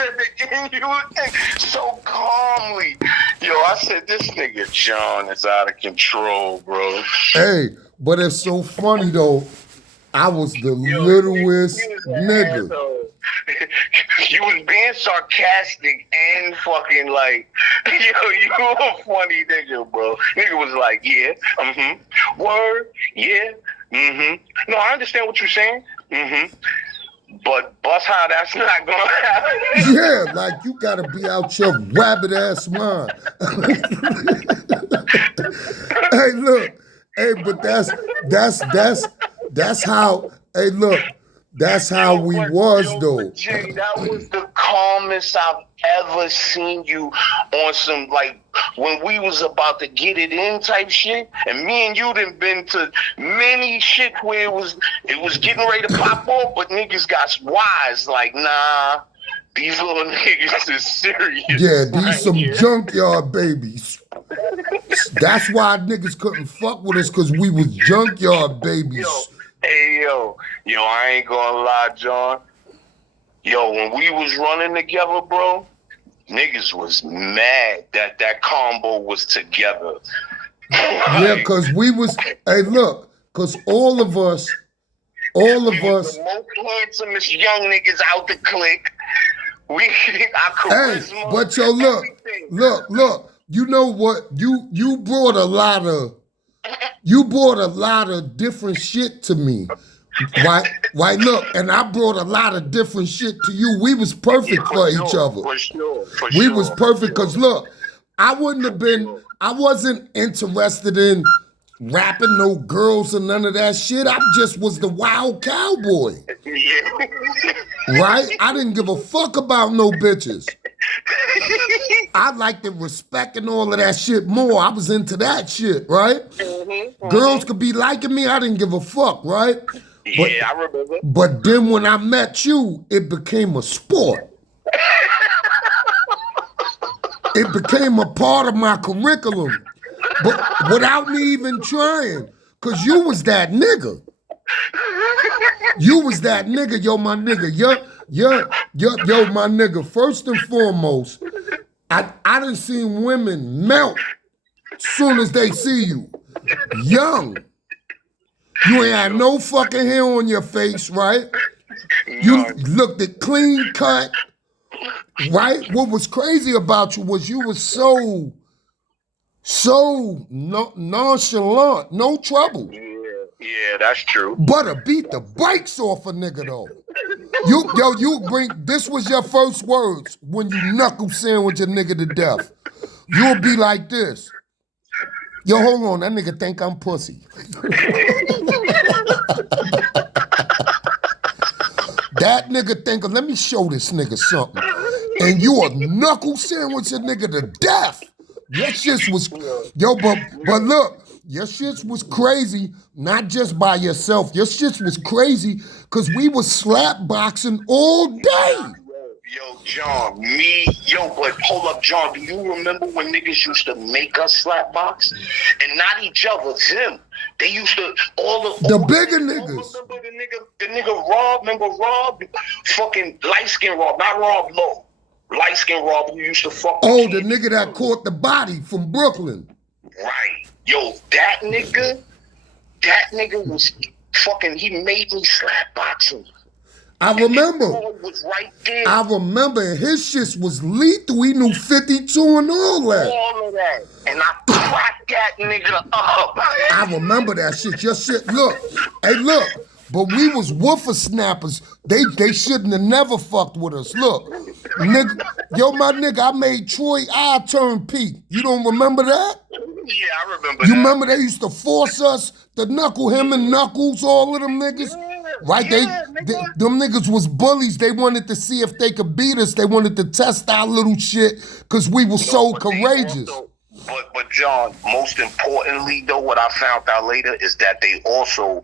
And you so calmly. Yo, I said, this nigga John is out of control, bro. Hey, but it's so funny though. I was the Yo, littlest you was an nigga. asshole. You was being sarcastic and fucking like, yo, you a funny nigga, bro. Nigga was like, yeah, word, yeah, No, I understand what you're saying, But bust how that's not gonna happen. Yeah, like you gotta be out your rabbit ass mind. Hey, look. Hey, but that's how. Hey, look. That's how we was though. But Jay, that was the calmest I've ever seen you on some, like, when we was about to get it in type shit, and me and you done been to many shit where it was getting ready to pop off, but niggas got wise, like, nah, these little niggas is serious. Yeah, these some junkyard babies. That's why niggas couldn't fuck with us, cause we was junkyard babies. Yo, I ain't gonna lie, John. Yo, when we was running together, bro, niggas was mad that combo was together. Yeah, cause we was. Hey, look, cause all of us. The most handsomest young niggas out the clique. We, our charisma. Hey, but yo, look. You know what? You brought a lot of different shit to me. Right, look, and I brought a lot of different shit to you. We was perfect for each other. For sure. We was perfect, cause look, I wasn't interested in rapping no girls or none of that shit. I just was the wild cowboy. Yeah. Right? I didn't give a fuck about no bitches. I liked the respect and all of that shit more. I was into that shit, right? Girls could be liking me. I didn't give a fuck, right? But, yeah, I remember. But then when I met you, it became a sport. It became a part of my curriculum. But without me even trying. Cause you was that nigga. You was that nigga, yo, my nigga. Yo, my nigga. First and foremost, I done seen women melt soon as they see you. Young. You ain't had no fucking hair on your face, right? You looked at clean cut, right? What was crazy about you was so nonchalant, no trouble. Yeah, that's true. Butter beat the brakes off a nigga though. This was your first words when you knuckle sandwich a nigga to death. You'll be like this. Yo, hold on, that nigga think I'm pussy. That nigga think, let me show this nigga something. And you a knuckle sandwich a nigga to death. Your shit was, but look, your shit was crazy, not just by yourself. Your shit was crazy because we was slap boxing all day. Yo, John, but hold up, John, do you remember when niggas used to make us slap box? And not each other, them. They used to, the bigger niggas. Remember the nigga Rob, fucking light-skinned Rob, not Rob Lowe. Light-skinned Rob who used to fuck. Oh, the nigga that caught the body from Brooklyn. Right. Yo, that nigga was fucking, he made me slap boxing. I remember. Was right there. I remember his shit was lethal. He knew 52 and all that. All of that. And I cracked that nigga up. I remember that shit. Your shit, look. Hey, look. But we was woofer snappers. They shouldn't have never fucked with us. Look. Nigga, my nigga, I made Troy eye turn Pete. You don't remember that? Yeah, I remember You that. remember they used to force us to knuckle him and Knuckles, all of them niggas? Right? Them niggas was bullies. They wanted to see if they could beat us. They wanted to test our little shit because we were so courageous. But John, most importantly though, what I found out later is that they also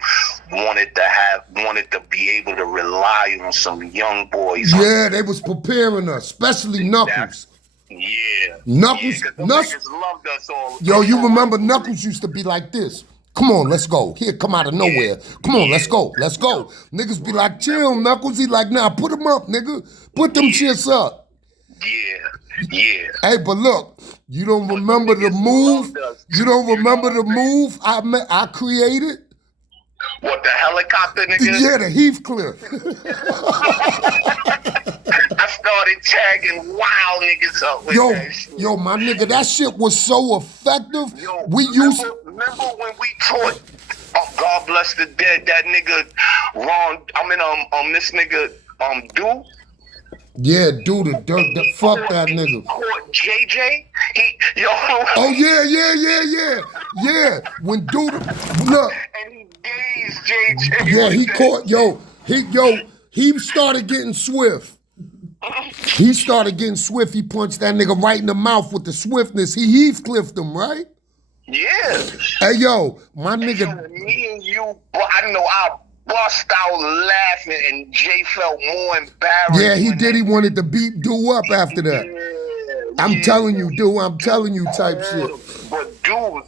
wanted to be able to rely on some young boys. Yeah, they was preparing us, especially Knuckles. Yeah. Knuckles. Niggas loved us all. Yo, you remember Knuckles used to be like this. Come on, let's go. He'll come out of nowhere. Come on, let's go. Let's go. Niggas be like, chill, Knuckles. He like, nah, put him up, nigga. Put them shits up. Yeah. Hey, but look, you don't remember the move? You don't remember the move I created? What, the helicopter, nigga? Yeah, the Heathcliff. I started tagging wild niggas up with that shit. Yo, my nigga, that shit was so effective. Yo, remember when we taught, oh, God bless the dead, that nigga Ron, this nigga, Do? Yeah, do the dirt. Fuck that nigga. Caught JJ. Oh yeah. When dude, look. And he dazed JJ. Yeah, he caught. He started getting swift. He started getting swift. He punched that nigga right in the mouth with the swiftness. He Heathcliffed him, right? Yeah. Hey yo, my nigga. Yo, me and you, I know I bust out laughing, and Jay felt more embarrassed. Yeah, he did. He wanted to beat dude up after that. Yeah, I'm telling you, dude. I'm telling you, type shit. But dude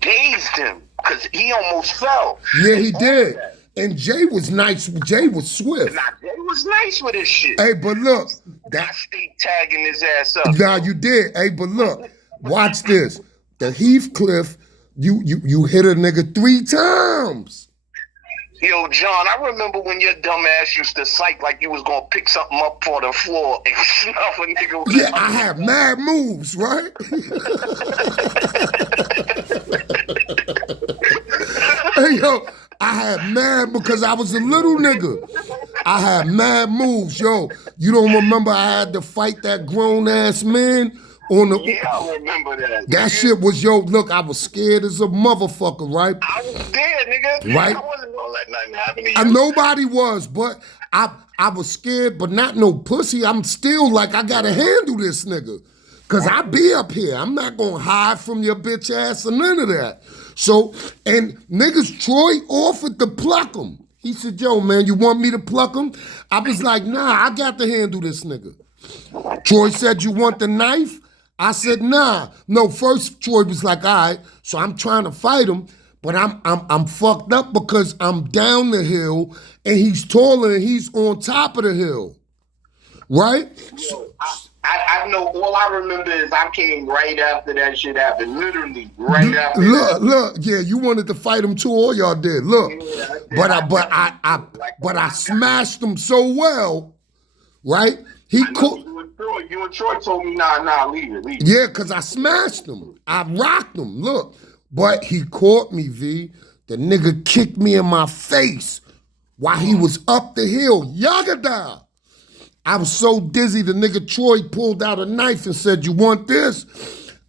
dazed him because he almost fell. Yeah, he did. And Jay was nice. Jay was swift. Nah, Jay was nice with his shit. Hey, but look, I stayed tagging his ass up. Nah, you did. Hey, but look, watch this. The Heathcliff, you hit a nigga 3 times. Yo, John, I remember when your dumb ass used to psych like you was gonna pick something up for the floor and snuff a nigga. Yeah, I have mad moves, right? Hey, yo, I had mad because I was a little nigga. I had mad moves, yo. You don't remember I had to fight that grown ass man on the? Yeah, I remember that. That shit was, yo. Look, I was scared as a motherfucker, right? I was there, nigga. Right. I wasn't gonna let nothing happen to you. Nobody was, but I was scared, but not no pussy. I'm still like, I gotta handle this nigga. Cause I be up here. I'm not gonna hide from your bitch ass or none of that. So, and niggas, Troy offered to pluck him. He said, yo, man, you want me to pluck him? I was like, nah, I got to handle this nigga. Troy said, you want the knife? I said, nah. No, first Troy was like, all right, so I'm trying to fight him, but I'm fucked up because I'm down the hill and he's taller and he's on top of the hill. Right? I know, all I remember is I came right after that shit happened. Literally, right after Look, yeah, you wanted to fight him too, all y'all did. Look. Yeah, but I smashed him so well, right? He caught. You and Troy told me, nah, leave it. Yeah, because I smashed him. I rocked him, look. But he caught me, V. The nigga kicked me in my face while he was up the hill. Yagada. I was so dizzy, the nigga Troy pulled out a knife and said, you want this?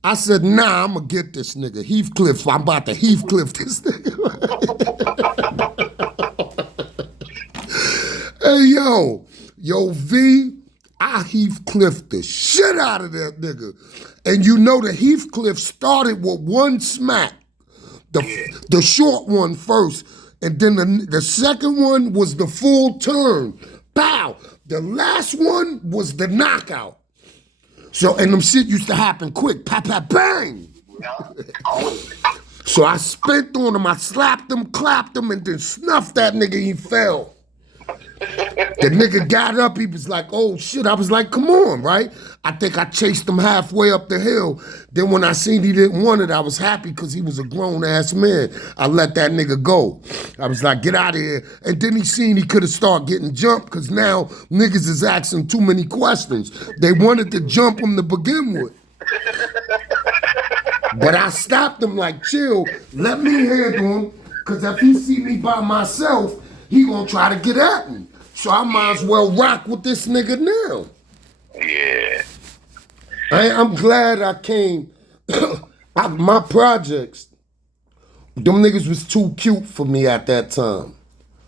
I said, nah, I'm going to get this nigga. Heathcliff, I'm about to Heathcliff this nigga. Hey, yo, V, I Heathcliff the shit out of that nigga. And you know the Heathcliff started with one smack. The short one first, and then the second one was the full turn. Pow! The last one was the knockout. So, and them shit used to happen quick. Pap, pap, bang! So I spent on him, I slapped him, clapped him, and then snuffed that nigga, he fell. The nigga got up, he was like, oh shit. I was like, come on, right? I think I chased him halfway up the hill. Then when I seen he didn't want it, I was happy because he was a grown-ass man. I let that nigga go. I was like, get out of here. And then he seen he could have started getting jumped because now niggas is asking too many questions. They wanted to jump him to begin with. But I stopped him like, chill, let me handle him, because if he see me by myself, he gonna try to get at me. So I might as well rock with this nigga now. Yeah. I'm glad I came. My projects, them niggas was too cute for me at that time.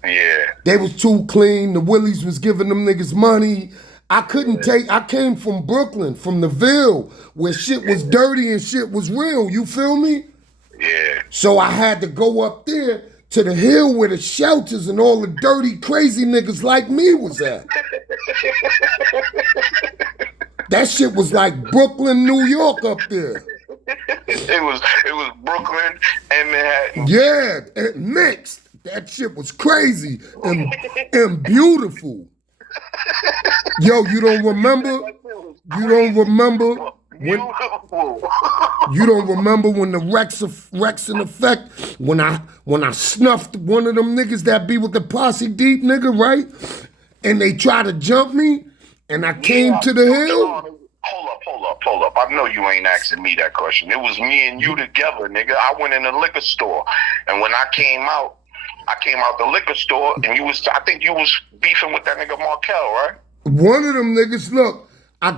Yeah. They was too clean. The Willies was giving them niggas money. I came from Brooklyn, from the Ville, where shit was dirty and shit was real. You feel me? Yeah. So I had to go up there to the hill where the shelters and all the dirty, crazy niggas like me was at. That shit was like Brooklyn, New York up there. It was Brooklyn and Manhattan. Yeah, it mixed. That shit was crazy and beautiful. Yo, you don't remember? You don't remember when Beautiful. you don't remember when the Rex in effect when I snuffed one of them niggas that be with the posse deep nigga, right? And they tried to jump me, and I came to the hill. Hold up. I know you ain't asking me that question. It was me and you together, nigga. I went in the liquor store, and when I came out the liquor store, and I think you was beefing with that nigga Markel, right? One of them niggas, look, I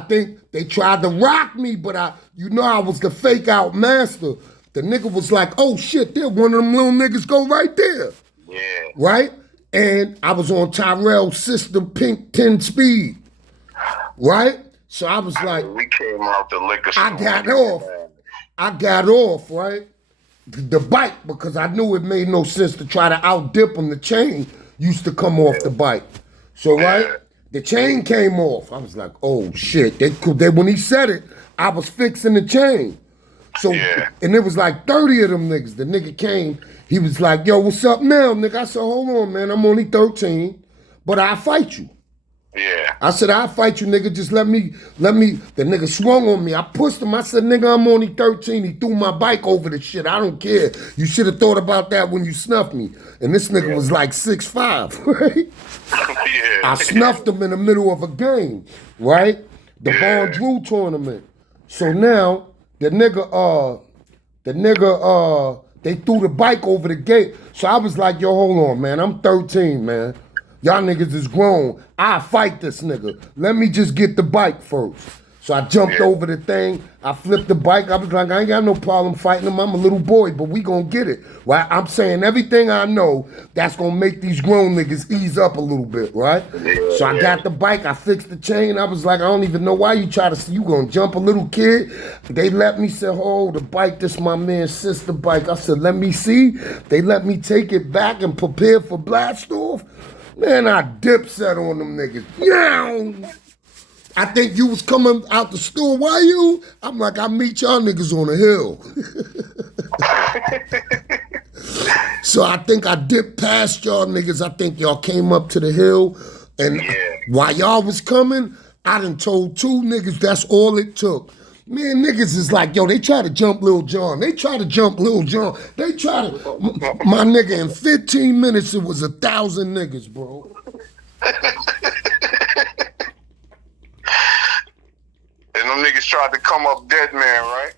think they tried to rock me, but I was the fake out master. The nigga was like, oh shit, there one of them little niggas go right there. Yeah. Right? And I was on Tyrell's system, pink 10 speed. Right? So I was like, we came out the liquor store. I got off, right? The bike, because I knew it made no sense to try to out dip him. The chain used to come off the bike. So, right? The chain came off. I was like, oh shit. They when he said it, I was fixing the chain. So, and it was like 30 of them niggas. The nigga came, he was like, yo, what's up now, nigga? I said, hold on, man, I'm only 13, but I'll fight you. Yeah. I said, I'll fight you, nigga. Just let me. The nigga swung on me. I pushed him. I said, nigga, I'm only 13. He threw my bike over the shit. I don't care. You should have thought about that when you snuffed me. And this nigga was like 6'5", right? I snuffed him in the middle of a game, right? The Von Drew tournament. So now, the nigga, they threw the bike over the gate. So I was like, yo, hold on, man. I'm 13, man. Y'all niggas is grown. I'll fight this nigga. Let me just get the bike first. So I jumped over the thing. I flipped the bike. I was like, I ain't got no problem fighting him. I'm a little boy, but we gonna get it. Right? I'm saying everything I know that's gonna make these grown niggas ease up a little bit, right? So I got the bike. I fixed the chain. I was like, I don't even know why you try to see you gonna jump a little kid. They let me say, oh, the bike, this my man's sister bike. I said, let me see. They let me take it back and prepare for blast off. Man, I dipset on them niggas. Now, I think you was coming out the store. Why you? I'm like, I meet y'all niggas on the hill. So I think I dipped past y'all niggas. I think y'all came up to the hill. And while y'all was coming, I done told 2 niggas that's all it took. Man, niggas is like, yo, they try to jump Lil Jon. My nigga, in 15 minutes, it was 1,000 niggas, bro. And them niggas tried to come up dead man, right?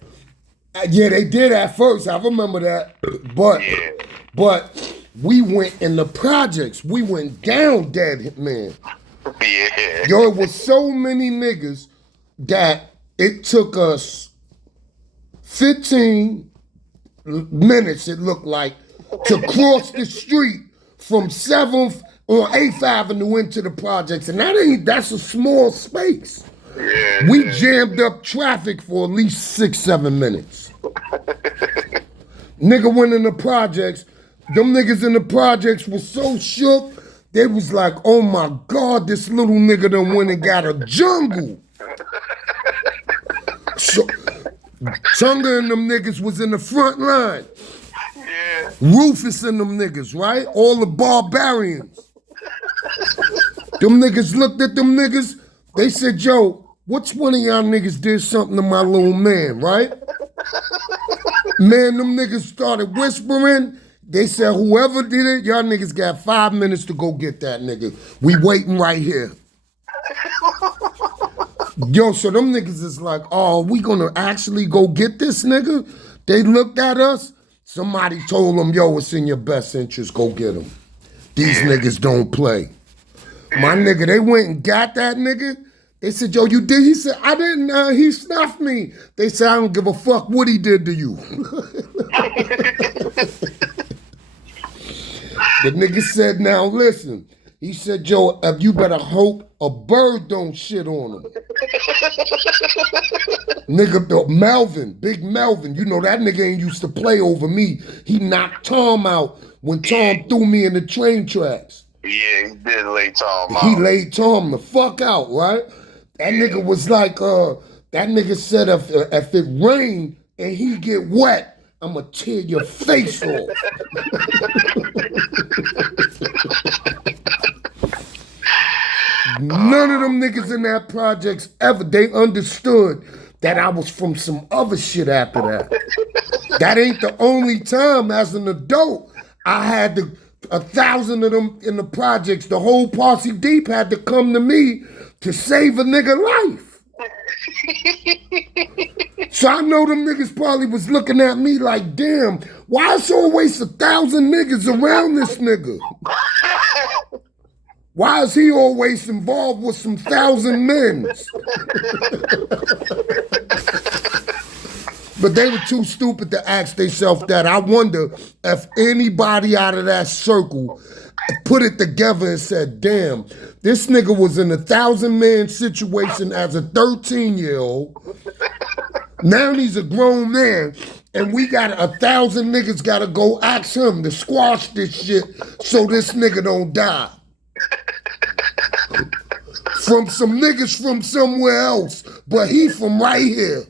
Yeah, they did at first. I remember that. But we went in the projects. We went down dead man. Yeah. Yo, it was so many niggas that it took us 15 minutes, it looked like, to cross the street from 7th or 8th Avenue into the projects. And that's a small space. Yeah. We jammed up traffic for at least 6-7 minutes. Nigga went in the projects. Them niggas in the projects was so shook, they was like, oh my God, this little nigga done went and got a jungle. So, Chunga and them niggas was in the front line. Yeah. Rufus and them niggas, right? All the barbarians. Them niggas looked at them niggas. They said, yo, which one of y'all niggas did something to my little man, right? Man, them niggas started whispering. They said, whoever did it, y'all niggas got 5 minutes to go get that nigga. We waiting right here. Yo, so them niggas is like, oh, we gonna actually go get this nigga? They looked at us. Somebody told them, yo, it's in your best interest, go get him. These niggas don't play. My nigga, they went and got that nigga. They said, yo, you did? He said, I didn't, he snuffed me. They said, I don't give a fuck what he did to you. The nigga said, now listen. He said, yo, you better hope a bird don't shit on him. Nigga, Melvin, Big Melvin, you know that nigga ain't used to play over me. He knocked Tom out when Tom threw me in the train tracks. Yeah, he did lay Tom out. He laid Tom the fuck out, right? That nigga was like, that nigga said if it rained and he get wet, I'ma tear your face off. None of them niggas in that projects ever, they understood that I was from some other shit after that. That ain't the only time as an adult I had 1,000 of them in the projects. The whole posse deep had to come to me to save a nigga life. So I know them niggas probably was looking at me like, damn, why is always 1,000 niggas around this nigga? Why is he always involved with some 1,000 men? But they were too stupid to ask themselves that. I wonder if anybody out of that circle put it together and said, damn, this nigga was in a 1,000-man situation as a 13-year-old. Now he's a grown man, and we got 1,000 niggas gotta go ask him to squash this shit so this nigga don't die. From some niggas from somewhere else, but he from right here.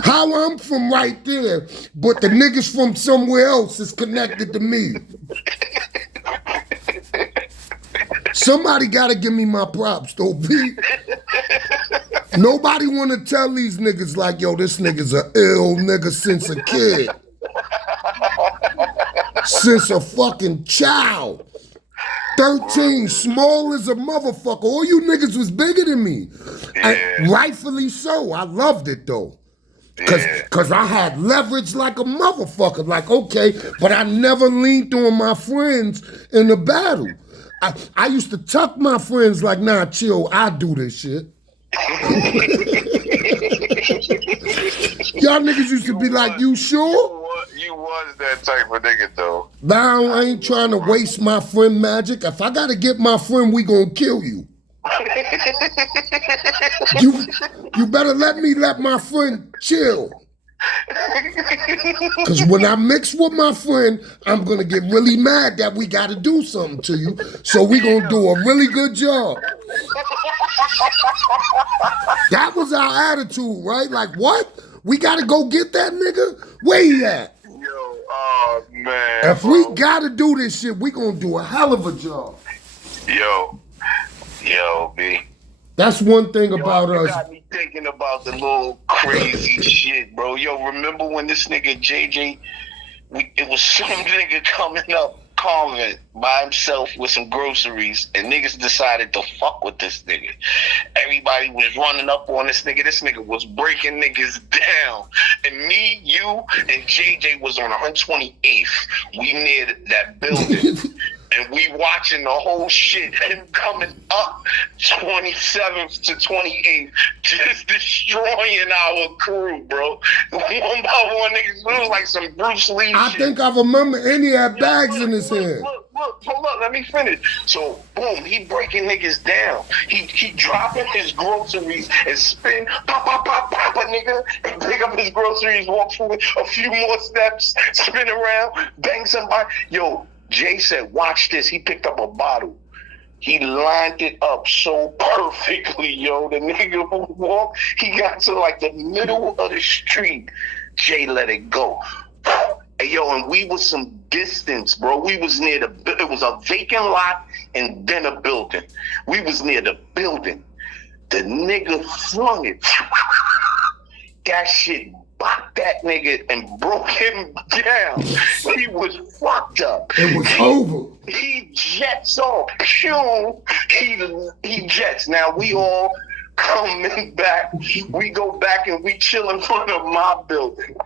How I'm from right there, but the niggas from somewhere else is connected to me. Somebody gotta give me my props, though, B. Nobody wanna tell these niggas like, yo, this nigga's a ill nigga since a kid. Since a fucking child. 13, small as a motherfucker. All you niggas was bigger than me. And rightfully so. I loved it, though. Cause I had leverage like a motherfucker. Like, okay, but I never leaned on my friends in the battle. I used to tuck my friends like, nah, chill, I do this shit. Y'all niggas used to be like, you sure? You was that type of nigga, though. Now I ain't trying to waste my friend magic. If I gotta get my friend, we gonna kill you. You better let my friend chill. Cause when I mix with my friend, I'm gonna get really mad that we gotta do something to you. So we gonna do a really good job. That was our attitude, right? Like, what? We gotta go get that nigga? Where he at? Yo, oh man. If we gotta do this shit, we gonna do a hell of a job. Yo, B. That's one thing about us. You got me thinking about the little crazy shit, bro. Yo, remember when this nigga JJ, it was some nigga coming up convent by himself with some groceries, and niggas decided to fuck with this nigga. Everybody was running up on this nigga. This nigga was breaking niggas down. And me, you, and JJ was on 128th. We near that building. And we watching the whole shit, him coming up 27th to 28th, just destroying our crew, bro. One by one, niggas, it was like some Bruce Lee I shit. think I remember, and he had bags in his hand. Look, hold up, let me finish. So, boom, he breaking niggas down. He dropping his groceries and spin, pop, nigga, and pick up his groceries, walk through a few more steps, spin around, bang somebody. Yo, Jay said, watch this. He picked up a bottle. He lined it up so perfectly, yo. The nigga who walked, he got to like the middle of the street. Jay let it go. Hey, yo, and we was some distance, bro. We was near it was a vacant lot and then a building. We was near the building. The nigga flung it. That shit bopped that nigga and broke him down. He was fucked up. It was over. He jets off. Pew! He jets. Now we all coming back. We go back and we chill in front of my building.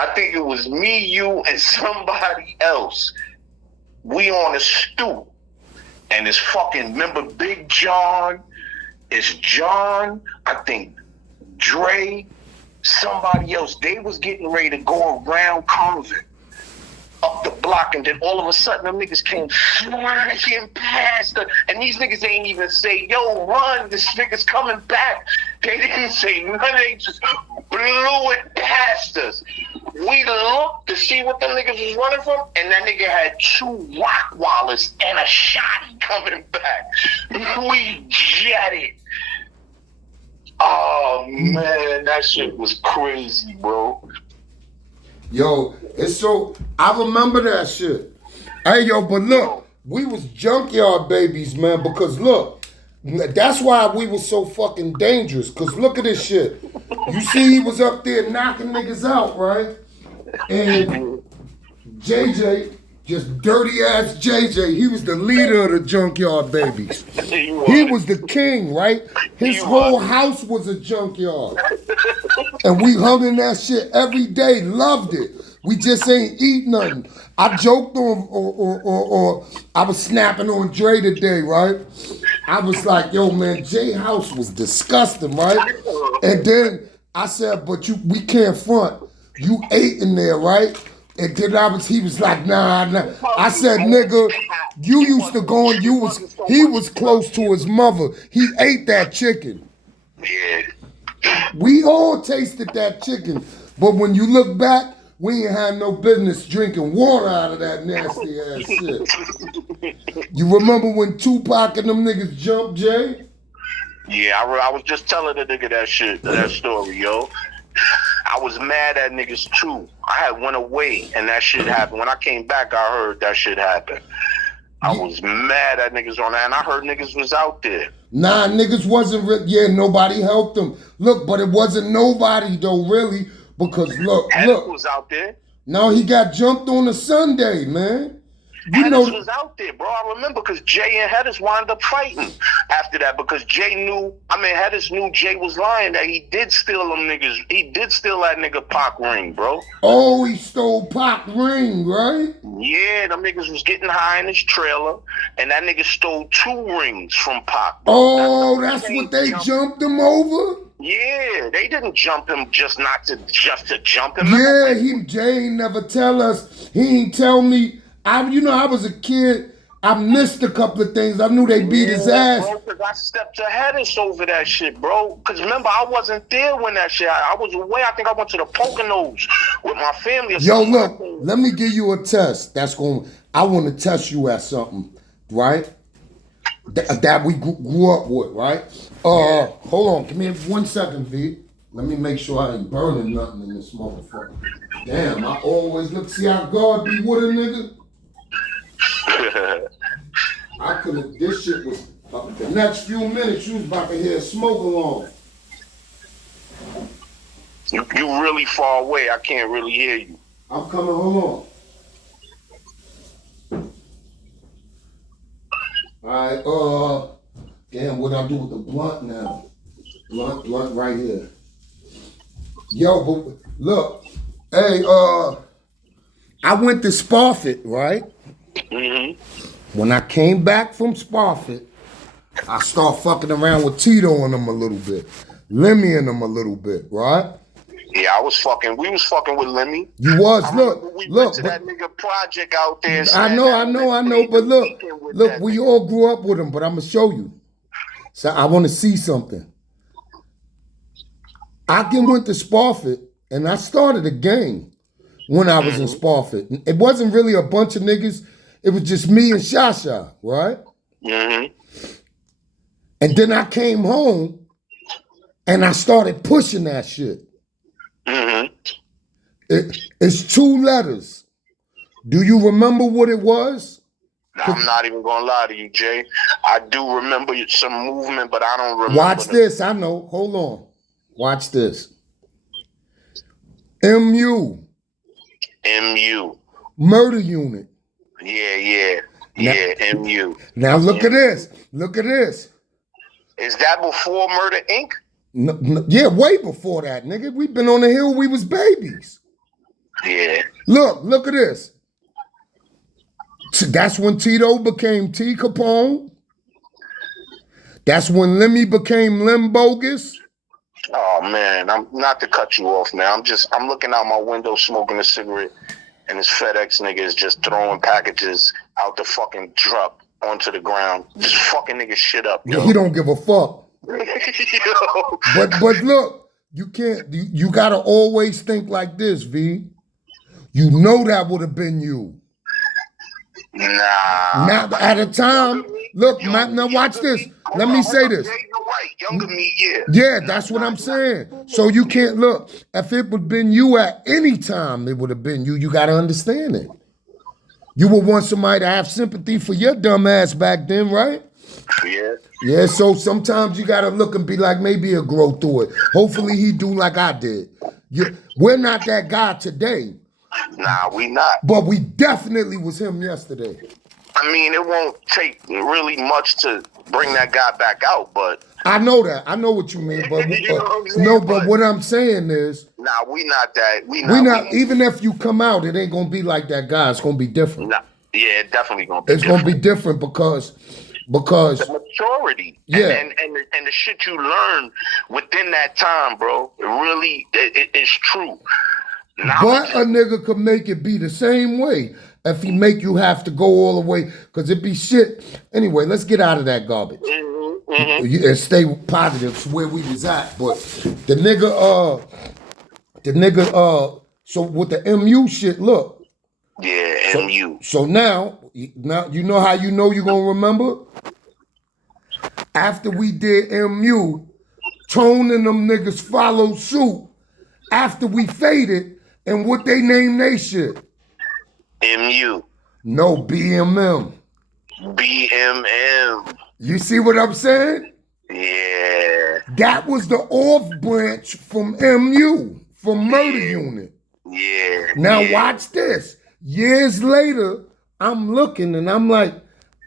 I think it was me, you, and somebody else. We on a stoop. And it's fucking, remember Big John? It's John, I think Dre, somebody else. They was getting ready to go around Convent up the block, and then all of a sudden them niggas came flying past us, and these niggas ain't even say, yo, run, this nigga's coming back. They didn't say nothing, they just blew it past us. We looked to see what them niggas was running from, and that nigga had 2 Rockwallers and a shotty coming back. We jetted. Oh man, that shit was crazy, bro. Yo, it's so, I remember that shit. Hey, yo, but look, we was junkyard babies, man, because look, That's why we were so fucking dangerous. Cause look at this shit. You see, he was up there knocking niggas out, right? And JJ, just dirty ass JJ, he was the leader of the Junkyard Babies. He was the king, right? His whole house was a junkyard. And we hung in that shit every day, loved it. We just ain't eat nothing. I joked on, or I was snapping on Dre today, right? I was like, yo, man, Jay house was disgusting, right? And then I said, but we can't front. You ate in there, right? And then he was like, nah. I said, nigga, you used to go and he was close to his mother. He ate that chicken. We all tasted that chicken. But when you look back, we ain't had no business drinking water out of that nasty ass shit. You remember when Tupac and them niggas jumped, Jay? Yeah, I was just telling the nigga that story, yo. I was mad at niggas too. I had went away and that shit happened. When I came back, I heard that shit happened. I was mad at niggas on that, and I heard niggas was out there. Nah, niggas wasn't, nobody helped them. Look, but it wasn't nobody though, really, because look. Was out there. No, he got jumped on a Sunday, man. Hedis was out there, bro. I remember because Jay and Hedis wound up fighting after that because Hedis knew Jay was lying that he did steal them niggas. He did steal that nigga Pac ring, bro. Oh, he stole Pac ring, right? Yeah, them niggas was getting high in his trailer, and that nigga stole 2 rings from Pac. Oh, that's what they jumped him over? Yeah, they didn't jump him just to jump him. Yeah, Jay ain't never tell us. He ain't tell me. I was a kid. I missed a couple of things. I knew they beat his ass. Bro, because I stepped ahead and over that shit, bro. Because remember, I wasn't there when that shit happened. I was away. I think I went to the Poconos with my family. Yo, look, let me give you a test. I want to test you at something, right? That we grew up with, right? Hold on. Give me 1 second, V. Let me make sure I ain't burning nothing in this motherfucker. Damn, I always look. See how God be with a nigga? I could have, this shit was, the next few minutes, you was about to hear a smoke alarm. You really far away. I can't really hear you. I'm coming, hold on. All right, damn, what I do with the blunt now? Blunt right here. Yo, but look, hey, I went to Spofford, right? Mm-hmm. When I came back from Spofford, I started fucking around with Tito and them a little bit. Lemmy and them a little bit, right? Yeah, we was fucking with Lemmy. You was, look. Went to that nigga project out there. I know, but look, we all grew up with him, but I'm gonna show you. So I wanna see something. I went to Spofford and I started a gang when I was in Spofford. It wasn't really a bunch of niggas. It was just me and Shasha, right? Mm-hmm. And then I came home and I started pushing that shit. Mm-hmm. It's 2 letters. Do you remember what it was? I'm not even gonna lie to you, Jay. I do remember some movement, but I don't remember. Watch this. I know. Hold on. Watch this. MU. Murder unit. Yeah, MU. Now look at this. Is that before Murder Inc.? No, yeah, way before that, nigga. We been on the hill, we was babies. Yeah. Look at this. That's when Tito became T Capone. That's when Lemmy became Lim Bogus. Oh man, I'm not to cut you off, man. I'm looking out my window smoking a cigarette, and this FedEx nigga is just throwing packages out the fucking truck onto the ground. Just fucking nigga shit up, yo. He don't give a fuck. Yo. But look, you gotta always think like this, V. You know that would have been you. Nah. Now at a time, look, now watch this. Let me say this. You're right. Younger me, yeah. Yeah, that's what I'm saying. So you can't look. If it would have been you at any time, it would have been you. You got to understand it. You would want somebody to have sympathy for your dumb ass back then, right? Yeah. Yeah, so sometimes you gotta look and be like, maybe he'll grow through it. Hopefully he do like I did. We're not that guy today, Nah, we not. but we definitely was him yesterday. I mean, it won't take really much to bring that guy back out, but I know that. I know what you mean, but you know what I'm saying? no, but what I'm saying is, nah, we not that. We we not. not. Even if you come out, it ain't gonna be like that guy. It's gonna be different. Nah, yeah, it definitely gonna be. It's gonna be different because the maturity, yeah, and the shit you learn within that time, bro. It really, it's true. but a nigga could make it be the same way if he make you have to go all the way, because it be shit. Anyway, let's get out of that garbage. And stay positive to where we was at. But the nigga, so with the MU shit, look. Yeah, MU. So now you know how you know you're gonna remember? After we did MU, Tone and them niggas followed suit after we faded, and what they named they shit? MU. No, BMM. BMM. You see what I'm saying? Yeah. That was the off branch from MU, from Murder Unit. Yeah. Now watch this. Years later, I'm looking and I'm like,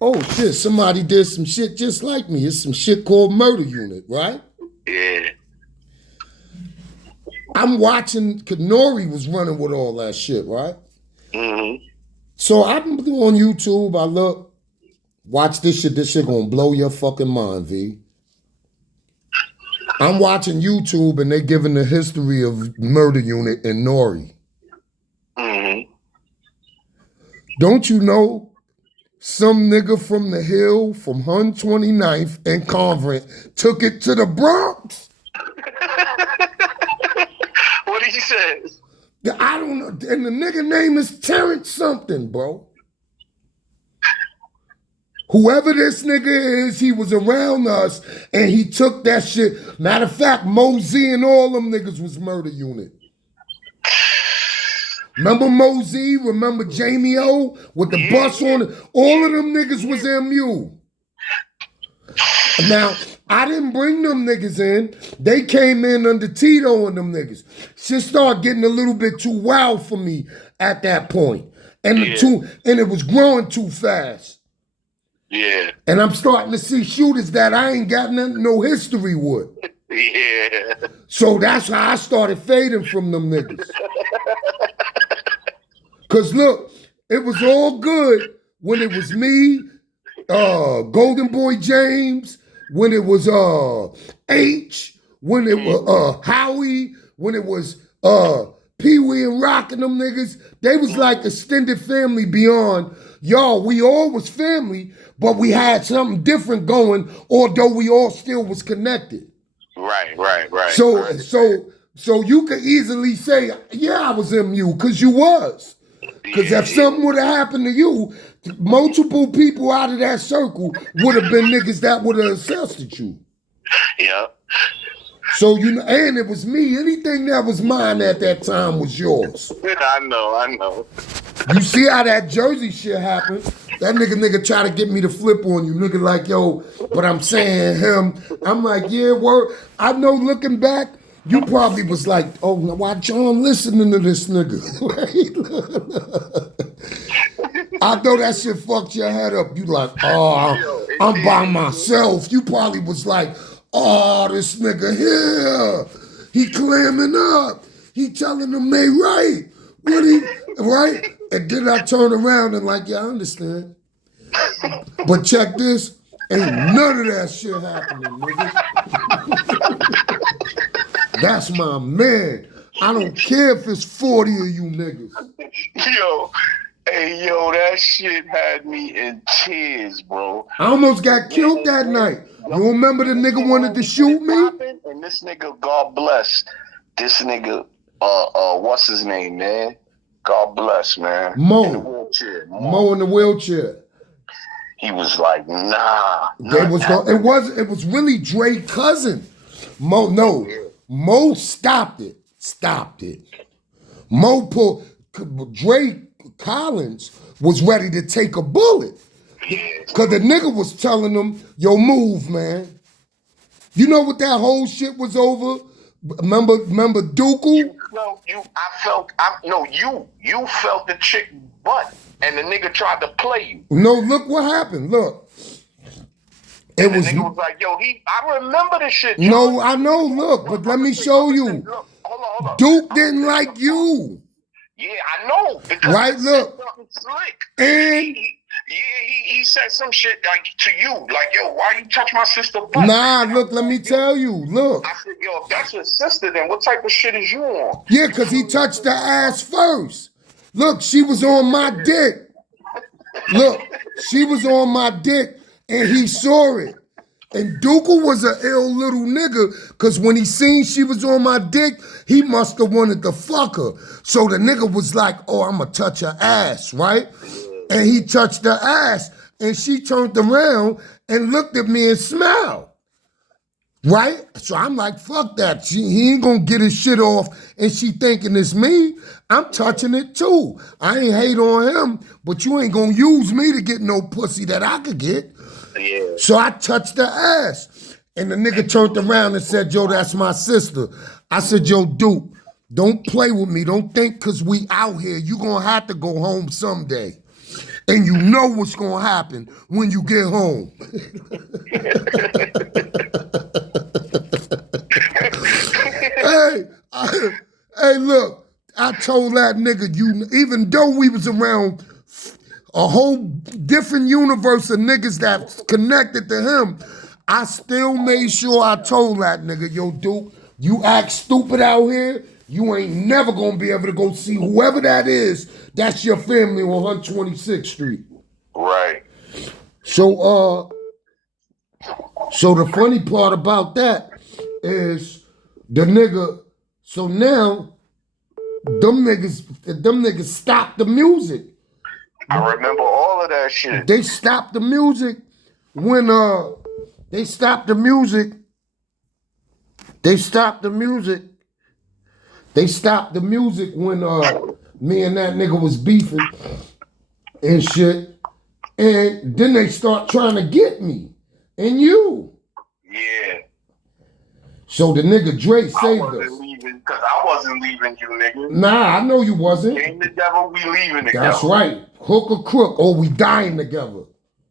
oh shit, somebody did some shit just like me. It's some shit called Murder Unit, right? Yeah. I'm watching, Nori was running with all that shit, right? Mm-hmm. So I'm on YouTube, I look, watch this shit gonna blow your fucking mind, V. I'm watching YouTube and they giving the history of Murder Unit and Nori. Mm-hmm. Don't you know some nigga from the Hill, from 129th and Convent took it to the Bronx? What did he say? I don't know. And the nigga name is Terrence something, bro. Whoever this nigga is, he was around us and he took that shit. Matter of fact, Mosey and all them niggas was Murder Unit. Remember Mosey? Remember Jamie O with the bus on it? All of them niggas was MU. Now, I didn't bring them niggas in. They came in under Tito and them niggas. Shit started getting a little bit too wild for me at that point. And it was growing too fast. Yeah. And I'm starting to see shooters that I ain't got no history with. Yeah. So that's how I started fading from them niggas. Cause look, it was all good when it was me, Golden Boy James, when it was H, when it was Howie, when it was Pee Wee and Rock and them niggas. They was like extended family beyond. Y'all, we all was family, but we had something different going, although we all still was connected. Right. So you could easily say, yeah, I was MU, because you was. Because if something would have happened to you, multiple people out of that circle would have been niggas that would have assisted you. Yeah. So, and it was me. Anything that was mine at that time was yours. I know. You see how that Jersey shit happened? That nigga try to get me to flip on you. Nigga like, yo, but I'm saying him. I'm like, yeah, word. I know looking back, you probably was like, oh, why John listening to this nigga? I know that shit fucked your head up. You like, oh, I'm by myself. You probably was like, oh, this nigga here. He clamming up. He telling them they right. Right? And then I turn around and like, yeah, I understand. But check this. Ain't none of that shit happening, nigga. That's my man. I don't care if it's 40 of you niggas. Yo, that shit had me in tears, bro. I almost got killed that night. You remember the nigga wanted to shoot me? And this nigga, God bless. This nigga, what's his name, man? God bless, man. Mo. In the wheelchair. Mo in the wheelchair. He was like, nah. It was really Dre's cousin. Mo stopped it. Mo pulled. Dre Collins was ready to take a bullet. Because the nigga was telling them, yo, move, man. You know what that whole shit was over? Remember Dooku? You felt the chick butt, and the nigga tried to play you. No, look what happened. Look. And the nigga was like, yo, I remember the shit. John. No, I know, look, but let me show you. Look, hold on. Duke didn't like you. Yeah, I know. Right, look. Slick. And he said some shit like to you, like, yo, why you touch my sister butt? Nah, look, let me tell you, look. I said, yo, if that's your sister, then what type of shit is you on? Yeah, because he touched her ass first. Look, she was on my dick. Look, she was on my dick, and he saw it. And Duke was an ill little nigga, because when he seen she was on my dick, he must have wanted to fuck her. So the nigga was like, oh, I'm going to touch her ass, right? And he touched her ass, and she turned around and looked at me and smiled, right? So I'm like, fuck that. He ain't going to get his shit off, and she thinking it's me. I'm touching it too. I ain't hate on him, but you ain't going to use me to get no pussy that I could get. Yeah. So I touched her ass. And the nigga turned around and said, yo, that's my sister. I said, yo, Duke, don't play with me. Don't think because we out here, you going to have to go home someday. And you know what's going to happen when you get home. Hey, look, I told that nigga, even though we was around a whole different universe of niggas that's connected to him, I still made sure I told that nigga, yo, Duke, you act stupid out here, you ain't never gonna be able to go see whoever that is, that's your family on 126th Street. Right. So the funny part about that is the nigga, so now them niggas stopped the music. I remember all of that shit. They stopped the music when they stopped the music when me and that nigga was beefing and shit. And then they start trying to get me and you. Yeah. So the nigga Dre saved us. Because I wasn't leaving you, nigga. Nah, I know you wasn't. Game together, we leaving together. That's right. Hook or crook, or we dying together.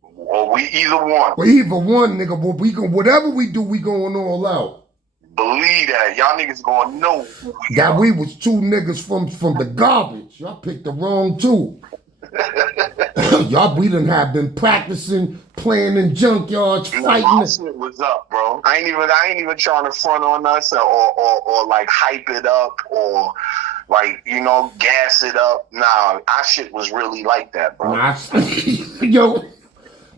Or we either one. We either one, nigga, but whatever we do, we going all out. Believe that. Y'all niggas gonna know that we was two niggas from the garbage. Y'all picked the wrong two. We done have been practicing, playing in junkyards, fighting. My shit was up, bro. I ain't even trying to front on us or like hype it up or like, gas it up. Nah, our shit was really like that, bro. Yo,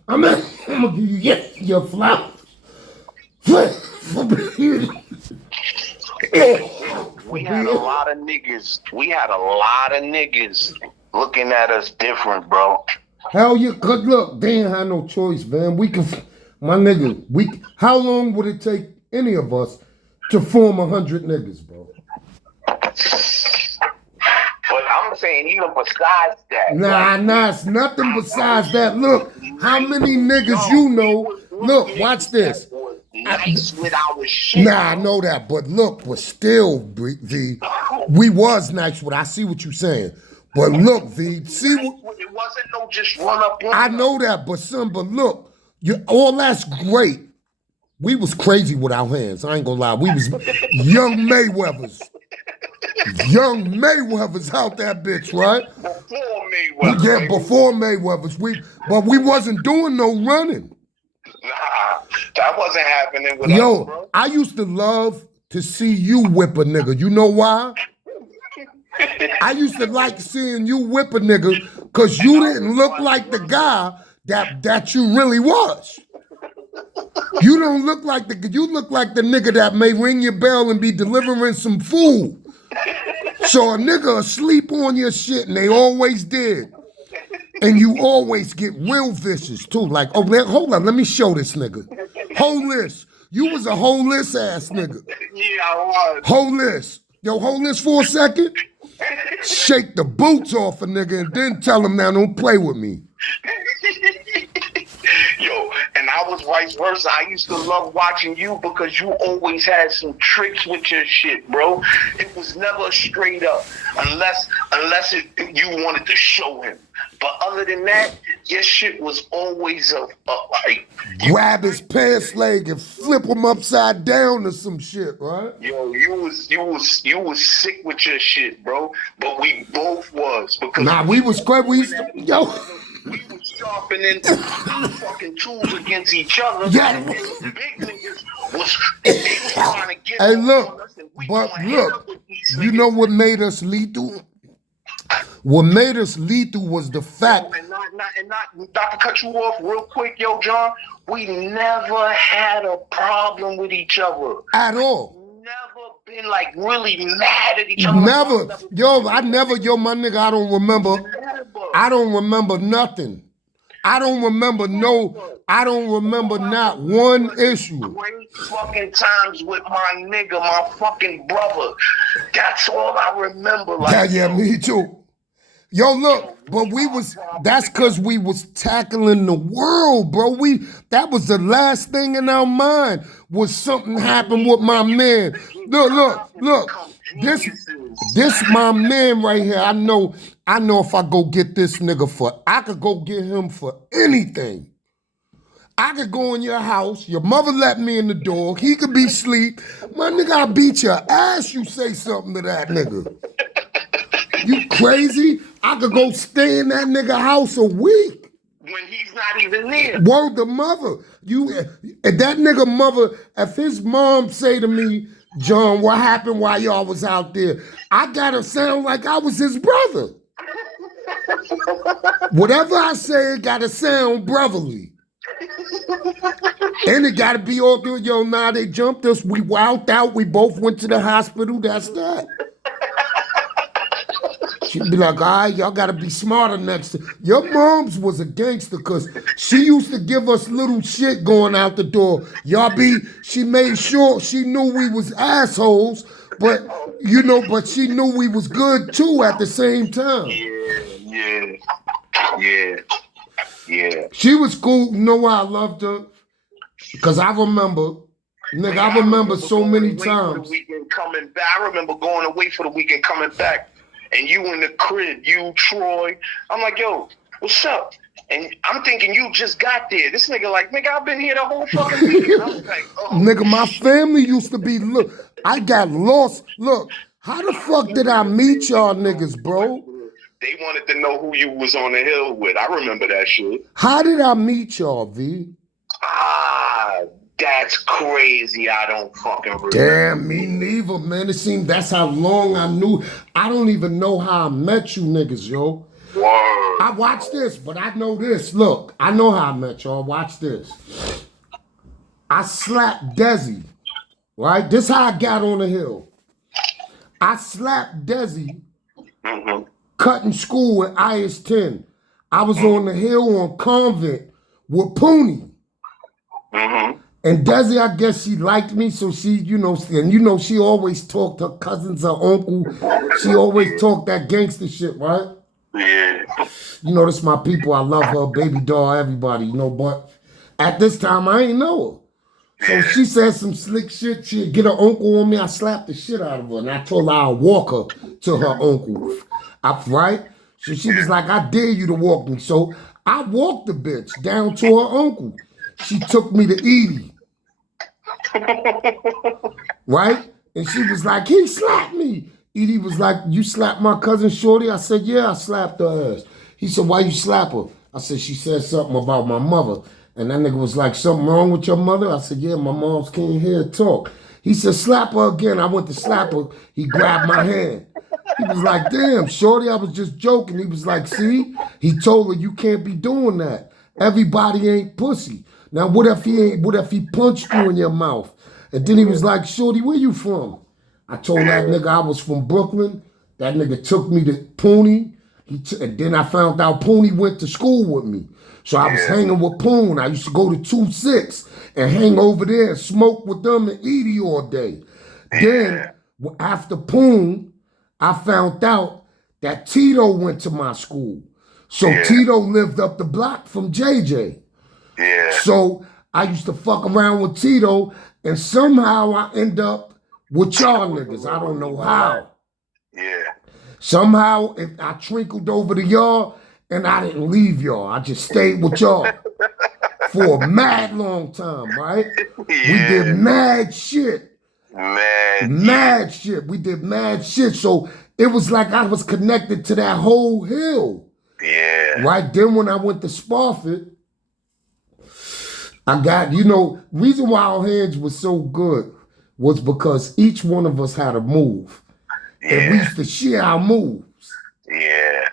I'm gonna give you your flowers. We had a lot of niggas looking at us different, bro. Hell yeah, good luck. They ain't had no choice, man. My nigga, how long would it take any of us to form 100 niggas, bro? But I'm saying even besides that. Nah, it's nothing besides that. Look, how many niggas you know? Look, watch this. Nice with our shit. Nah, I know that, but look, but still, V, we was nice with. I see what you saying, but look, V, see what it wasn't no just run up. I know that, but look, all that's great. We was crazy with our hands. I ain't gonna lie, we was young Mayweathers. Young Mayweathers out that bitch, right? Before Mayweathers. Yeah, before Mayweathers. But we wasn't doing no running. Nah, that wasn't happening with us, bro. I used to love to see you whip a nigga. You know why? I used to like seeing you whip a nigga because you didn't look like the guy that you really was. You don't look like you look like the nigga that may ring your bell and be delivering some food. So a nigga will sleep on your shit, and they always did. And you always get real vicious, too. Like, oh, hold on, let me show this nigga. Holeless. You was a holeless ass nigga. Yeah, I was. Holeless. Yo, hold this for a second. Shake the boots off a nigga and then tell him now, don't play with me. and I was vice versa. I used to love watching you because you always had some tricks with your shit, bro. It was never straight up, unless you wanted to show him. But other than that, your shit was always like grab his pants leg and flip him upside down or some shit, right? Yo, you was sick with your shit, bro. But we both was because we was great. We was sharpening fucking tools against each other. Yeah. And the big niggas was trying to get. Hey, look, but look, you know what made us lethal? What made us lethal was the fact. And not to cut you off real quick, yo, John. We never had a problem with each other At all. Never been like really mad at each other. Never. Yo, my nigga, I don't remember. I don't remember nothing. I don't remember not one issue. Great fucking times with my nigga, my fucking brother. That's all I remember. Like, yeah, me too. Yo, look, but that's because we was tackling the world, bro. That was the last thing in our mind was something happened with my man. Look. This my man right here. I know if I go get this nigga I could go get him for anything. I could go in your house, your mother let me in the door, he could be asleep. My nigga, I'll beat your ass, you say something to that nigga. You crazy? I could go stay in that nigga house a week. When he's not even there. Word the mother. That nigga mother, if his mom say to me, John, what happened while y'all was out there? I gotta sound like I was his brother. Whatever I say, it gotta sound brotherly. And it gotta be all good. Yo, nah, they jumped us. We wilded out. We both went to the hospital. That's that. She'd be like, all right, y'all gotta be smarter next time. Your mom's was a gangster because she used to give us little shit going out the door. She made sure she knew we was assholes, but she knew we was good too at the same time. Yeah. She was cool. You know why I loved her? Because I remember so many times. I remember going away for the weekend coming back. And you in the crib, you, Troy. I'm like, yo, what's up? And I'm thinking you just got there. This nigga like, nigga, I've been here the whole fucking weekend. I was like, oh. Nigga, my family used to be, look, I got lost. Look, how the fuck did I meet y'all niggas, bro? They wanted to know who you was on the hill with. I remember that shit. How did I meet y'all, V? That's crazy. I don't fucking remember. Damn, me neither, man. It seemed that's how long I knew. I don't even know how I met you niggas, yo. Word. I watched this, but I know this. Look, I know how I met y'all. Watch this. I slapped Desi, right? This how I got on the hill. I slapped Desi cutting school at IS-10. I was on the hill on Convent with Poonie. And Desi, I guess she liked me, so she, she always talked her cousins, her uncle. She always talked that gangster shit, right? Yeah. This my people. I love her, baby doll, everybody, but at this time, I ain't know her. So she said some slick shit. She'd get her uncle on me. I slapped the shit out of her, and I told her I'll walk her to her uncle, right? So she was like, I dare you to walk me. So I walked the bitch down to her uncle. She took me to Edie. Right? And she was like, he slapped me. Edie was like, you slapped my cousin Shorty? I said, yeah, I slapped her ass. He said, why you slap her? I said, she said something about my mother. And that nigga was like, something wrong with your mother? I said, yeah, my moms can't hear her talk. He said, slap her again. I went to slap her. He grabbed my hand. He was like, damn, Shorty, I was just joking. He was like, see? He told her, you can't be doing that. Everybody ain't pussy. Now, what if he punched you in your mouth? And then he was like, Shorty, where you from? I told that nigga I was from Brooklyn. That nigga took me to Poonie. And then I found out Poonie went to school with me. So I was hanging with Poon. I used to go to 2-6 and hang over there and smoke with them and Edie all day. Then, after Poon, I found out that Tito went to my school. So Tito lived up the block from JJ. Yeah. So I used to fuck around with Tito, and somehow I end up with y'all niggas. I don't know how. Yeah. Somehow I trickled over to y'all, and I didn't leave y'all. I just stayed with y'all for a mad long time, right? Yeah. We did mad shit. Mad Shit. We did mad shit. So it was like I was connected to that whole hill. Yeah. Right then when I went to Spofford, I got, reason why our hands were so good was because each one of us had a move. Yeah. And we used to share our moves. Yeah.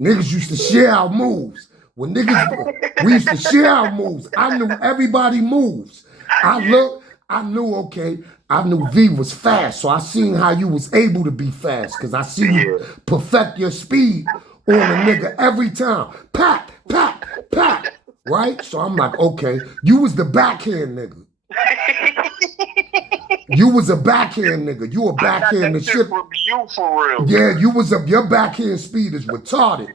Niggas used to share our moves. We used to share our moves. I knew everybody moves. I knew, okay, I knew V was fast, so I seen how you was able to be fast, because I see you perfect your speed on a nigga every time. Pat, pat, pat, right? So I'm like, okay, you was the backhand nigga. You was a backhand nigga. You a backhand the shit. From you for real. Yeah, your backhand speed is retarded.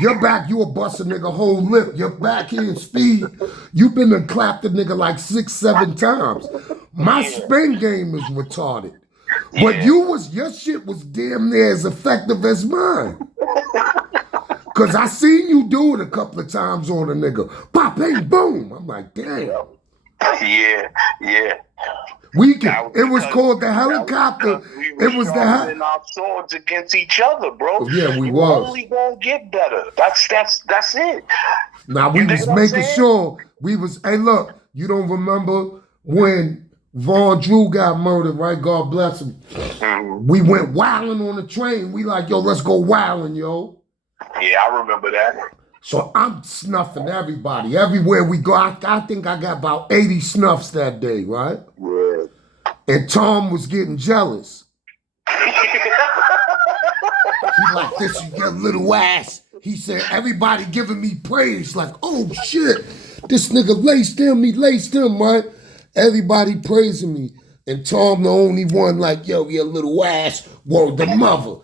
You a bust a nigga whole lip. Your backhand speed, you been and clapped a nigga like 6-7 times. My spin game is retarded. But your shit was damn near as effective as mine. Cause I seen you do it a couple of times on a nigga. Pop, bang, boom. I'm like, damn. Yeah. It was called the helicopter. It was the our swords against each other, bro. Yeah, we you was. only gonna get better. That's it. Now we was making sure hey look, you don't remember when Vaughn Drew got murdered, right? God bless him. Mm-hmm. We went wilding on the train. We like, yo, let's go wilding, yo. Yeah, I remember that. So I'm snuffing everybody. Everywhere we go, I think I got about 80 snuffs that day, right? Yeah. And Tom was getting jealous. He like, this is your little ass. He said, everybody giving me praise. Like, oh shit, this nigga laced him, right? Everybody praising me. And Tom the only one like, yo, your little ass, word the mother.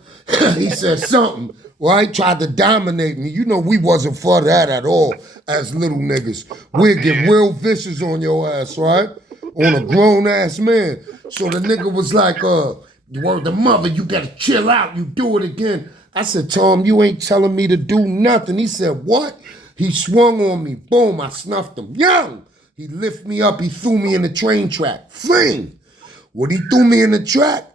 He said something, right? Tried to dominate me. You know we wasn't for that at all as little niggas. We'd get real vicious on your ass, right? On a grown ass man. So the nigga was like, word the mother, you gotta chill out, you do it again. I said, Tom, you ain't telling me to do nothing. He said, what? He swung on me. Boom, I snuffed him. Young! He lifted me up, he threw me in the train track. Fling! When he threw me in the track,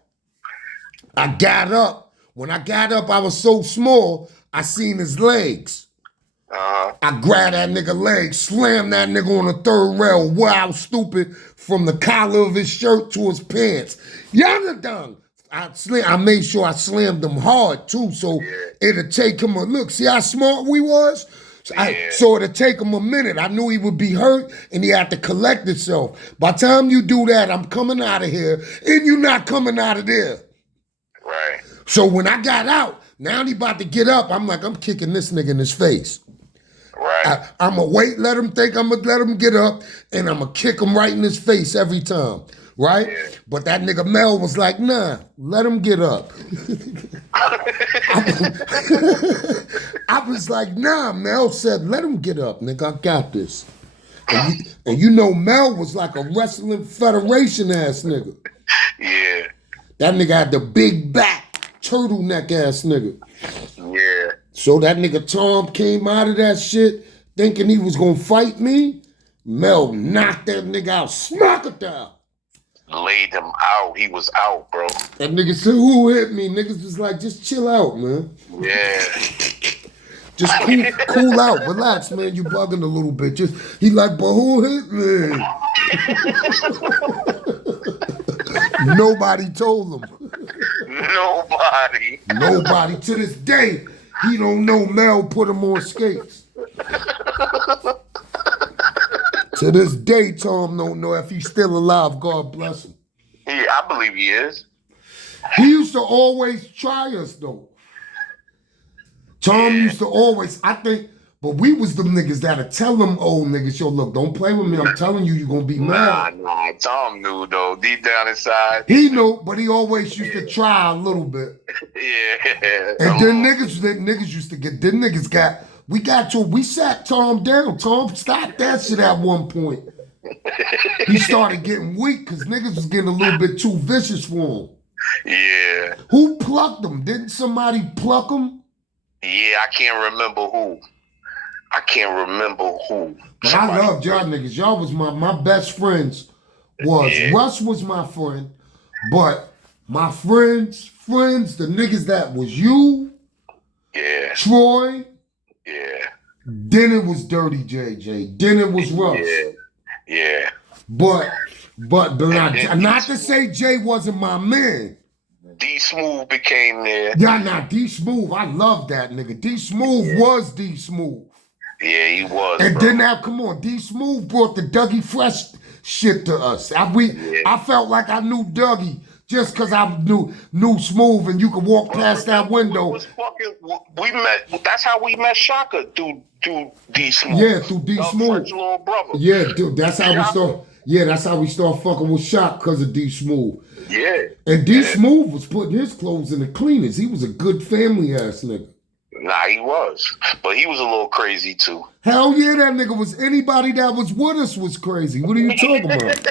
I got up. When I got up, I was so small, I seen his legs. I grabbed that nigga leg, slammed that nigga on the third rail, wow, stupid, from the collar of his shirt to his pants. Younger dung. I made sure I slammed him hard too, so it'd take him a look. See how smart we was? So it'd take him a minute. I knew he would be hurt and he had to collect himself. By the time you do that, I'm coming out of here and you're not coming out of there. Right. So when I got out, now he about to get up, I'm like, I'm kicking this nigga in his face. Right. I'm going to wait, let him think I'm going to let him get up, and I'm going to kick him right in his face every time, right? Yeah. But that nigga Mel was like, nah, let him get up. I was like, nah, Mel said, let him get up, nigga, I got this. And you know Mel was like a wrestling federation ass nigga. Yeah. That nigga had the big back, turtleneck ass nigga. Yeah. So that nigga Tom came out of that shit thinking he was gonna fight me. Mel knocked that nigga out, smack it down. Laid him out. He was out, bro. That nigga said, who hit me? Niggas was like, just chill out, man. Yeah. Just cool out, relax, man. You bugging a little bit. He like, but who hit me? Nobody told him. Nobody. To this day, he don't know Mel put him on skates. To this day, Tom don't know if he's still alive. God bless him. Yeah, I believe he is. He used to always try us, though. Tom used to always, I think, but we was them niggas that'll tell them old niggas, yo, look, don't play with me. I'm telling you, you're going to be mad. Nah, Tom knew, though, deep down inside. He knew, but he always used to try a little bit. Yeah. And then niggas used to get, them niggas got we sat Tom down. Tom stopped that shit at one point. He started getting weak because niggas was getting a little bit too vicious for him. Yeah. Who plucked him? Didn't somebody pluck him? Yeah, I can't remember who. But I loved y'all niggas. Y'all was my best friends. Russ was my friend, but my friends, the niggas that was you, Troy, then it was Dirty JJ, then it was Russ. Yeah. But not to say Jay wasn't my man. D Smooth became there. Nah, D Smooth, I love that nigga. D Smooth was D Smooth. Yeah, he was. And bro. then now, come on, D Smooth brought the Dougie Fresh shit to us. I felt like I knew Dougie just because I knew Smooth, and you could walk past that window. We met. That's how we met Shaka through D Smooth. Yeah, through D Smooth. Little brother. Yeah, dude, that's how we start. Yeah, that's how we start fucking with Shock because of D Smooth. Yeah. And D Smooth was putting his clothes in the cleaners. He was a good family ass nigga. Nah, he was. But he was a little crazy too. Hell yeah, that nigga was. Anybody that was with us was crazy. What are you talking about?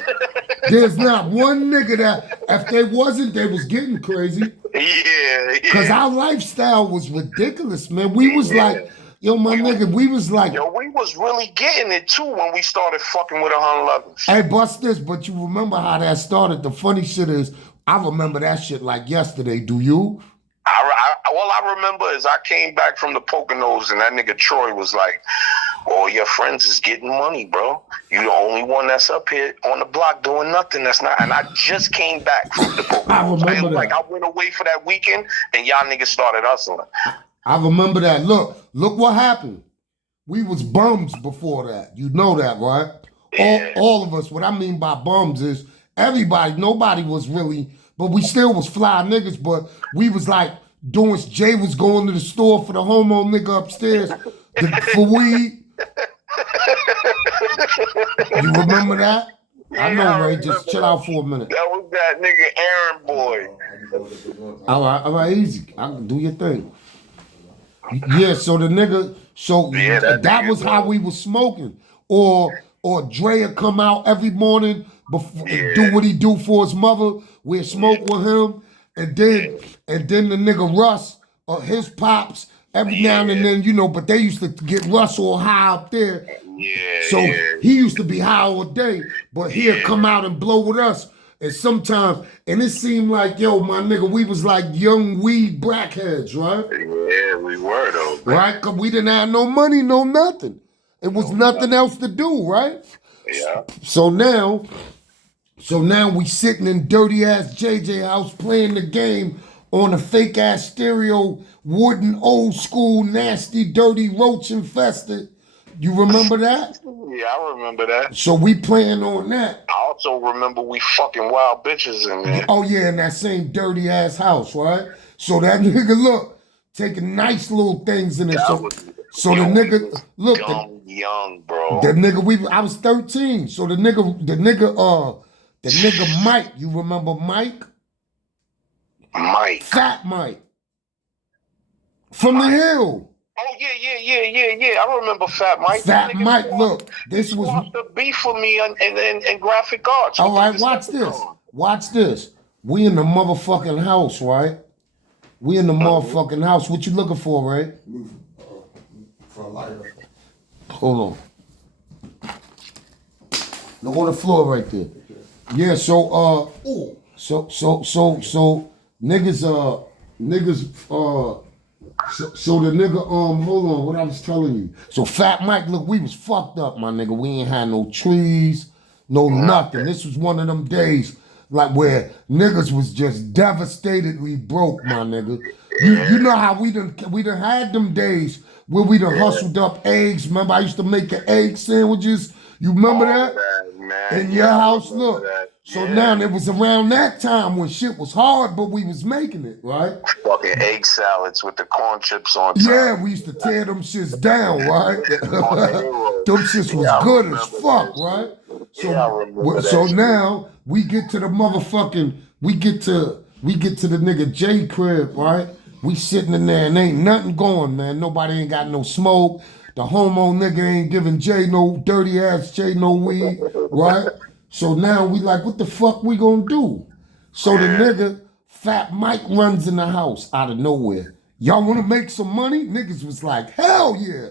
There's not one nigga that, if they wasn't, they was getting crazy. Yeah. Because our lifestyle was ridiculous, man. We was like, yo, my nigga, we was like. Yo, we was really getting it too when we started fucking with 111s. Hey, bust this, but you remember how that started. The funny shit is, I remember that shit like yesterday. Do you? All I remember is I came back from the Poconos and that nigga Troy was like, "All your friends is getting money, bro. You the only one that's up here on the block doing nothing. That's not." And I just came back from the Poconos. I remember that. Like I went away for that weekend and y'all niggas started hustling. I remember that. Look what happened. We was bums before that. You know that, right? Yeah. All of us. What I mean by bums is everybody. Nobody was really, but we still was fly niggas. But we was like. Jay was going to the store for the homo nigga upstairs for weed. You remember that? Yeah, I know, Ray. Just chill out for a minute. That was that nigga Aaron boy. All right, easy. I can do your thing. Yeah, so the nigga, that was how we was smoking. Or Dre would come out every morning before do what he do for his mother. We'd smoke with him. And then the nigga Russ or his pops every now and then, you know, but they used to get Russ all high up there. So he used to be high all day, but he'd come out and blow with us. And sometimes, and it seemed like, yo, my nigga, we was like young weed brackheads, right? Yeah, we were though. Man. Right? Because we didn't have no money, no nothing. It was nothing else to do, right? Yeah. So now we sitting in dirty ass JJ house playing the game on a fake ass stereo, wooden, old school, nasty, dirty, roach infested. You remember that? Yeah, I remember that. So we playing on that. I also remember we fucking wild bitches in there. Oh yeah, in that same dirty ass house, right? So that nigga look, taking nice little things in it. So the nigga look, young, bro. The nigga I was 13. So the nigga Mike, you remember Mike? Mike. Fat Mike. From the Hill. Oh, yeah. I remember Fat Mike. Fat Mike, look, this was... the beef for me in graphic arts. All right, watch this. Watch this. We in the motherfucking house, right? We in the motherfucking house. What you looking for, right? For a lighter. Hold on. Look on the floor right there. Yeah, so niggas so the nigga hold on, what I was telling you. So Fat Mike, look, we was fucked up, my nigga. We ain't had no trees, no nothing. This was one of them days like where niggas was just devastatedly broke, my nigga. You know how we done had them days where we done hustled up eggs. Remember I used to make the egg sandwiches? You remember that? Man. In your house, look. So now it was around that time when shit was hard, but we was making it, right? Fucking egg salads with the corn chips on top. Yeah, we used to tear them shits down, right? Them shits was good as fuck, right? So now we get to the motherfucking, we get to the nigga J crib, right? We sitting in there and ain't nothing going, man. Nobody ain't got no smoke. The homo nigga ain't giving Jay no dirty ass Jay no weed, right? So now we like, what the fuck we gonna do? So the nigga, Fat Mike, runs in the house out of nowhere. Y'all wanna make some money? Niggas was like, hell yeah.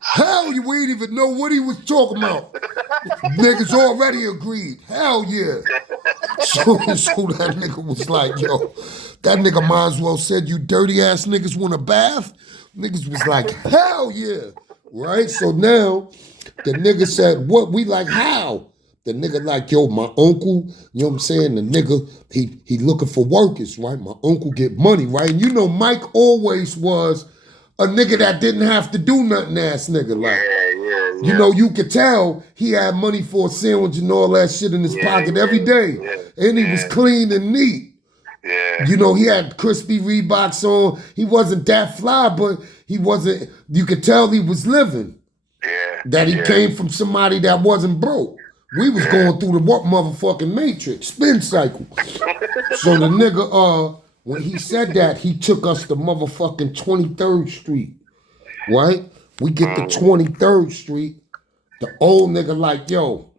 Hell, you ain't even know what he was talking about. Niggas already agreed. Hell yeah. So that nigga was like, yo, that nigga might as well said, you dirty ass niggas want a bath? Niggas was like, hell yeah. Right? So now the nigga said, what? We like, how? The nigga like, yo, my uncle, you know what I'm saying? The nigga, he looking for workers, right? My uncle get money, right? And you know, Mike always was a nigga that didn't have to do nothing ass nigga. Like, you know, you could tell he had money for a sandwich and all that shit in his pocket every day. And he was clean and neat. You know, he had crispy Reeboks on. He wasn't that fly, but he wasn't, you could tell he was living. That he came from somebody that wasn't broke. We was going through the motherfucking matrix, spin cycle. So the nigga, when he said that, he took us to motherfucking 23rd Street, right? We get to 23rd Street. The old nigga like, yo,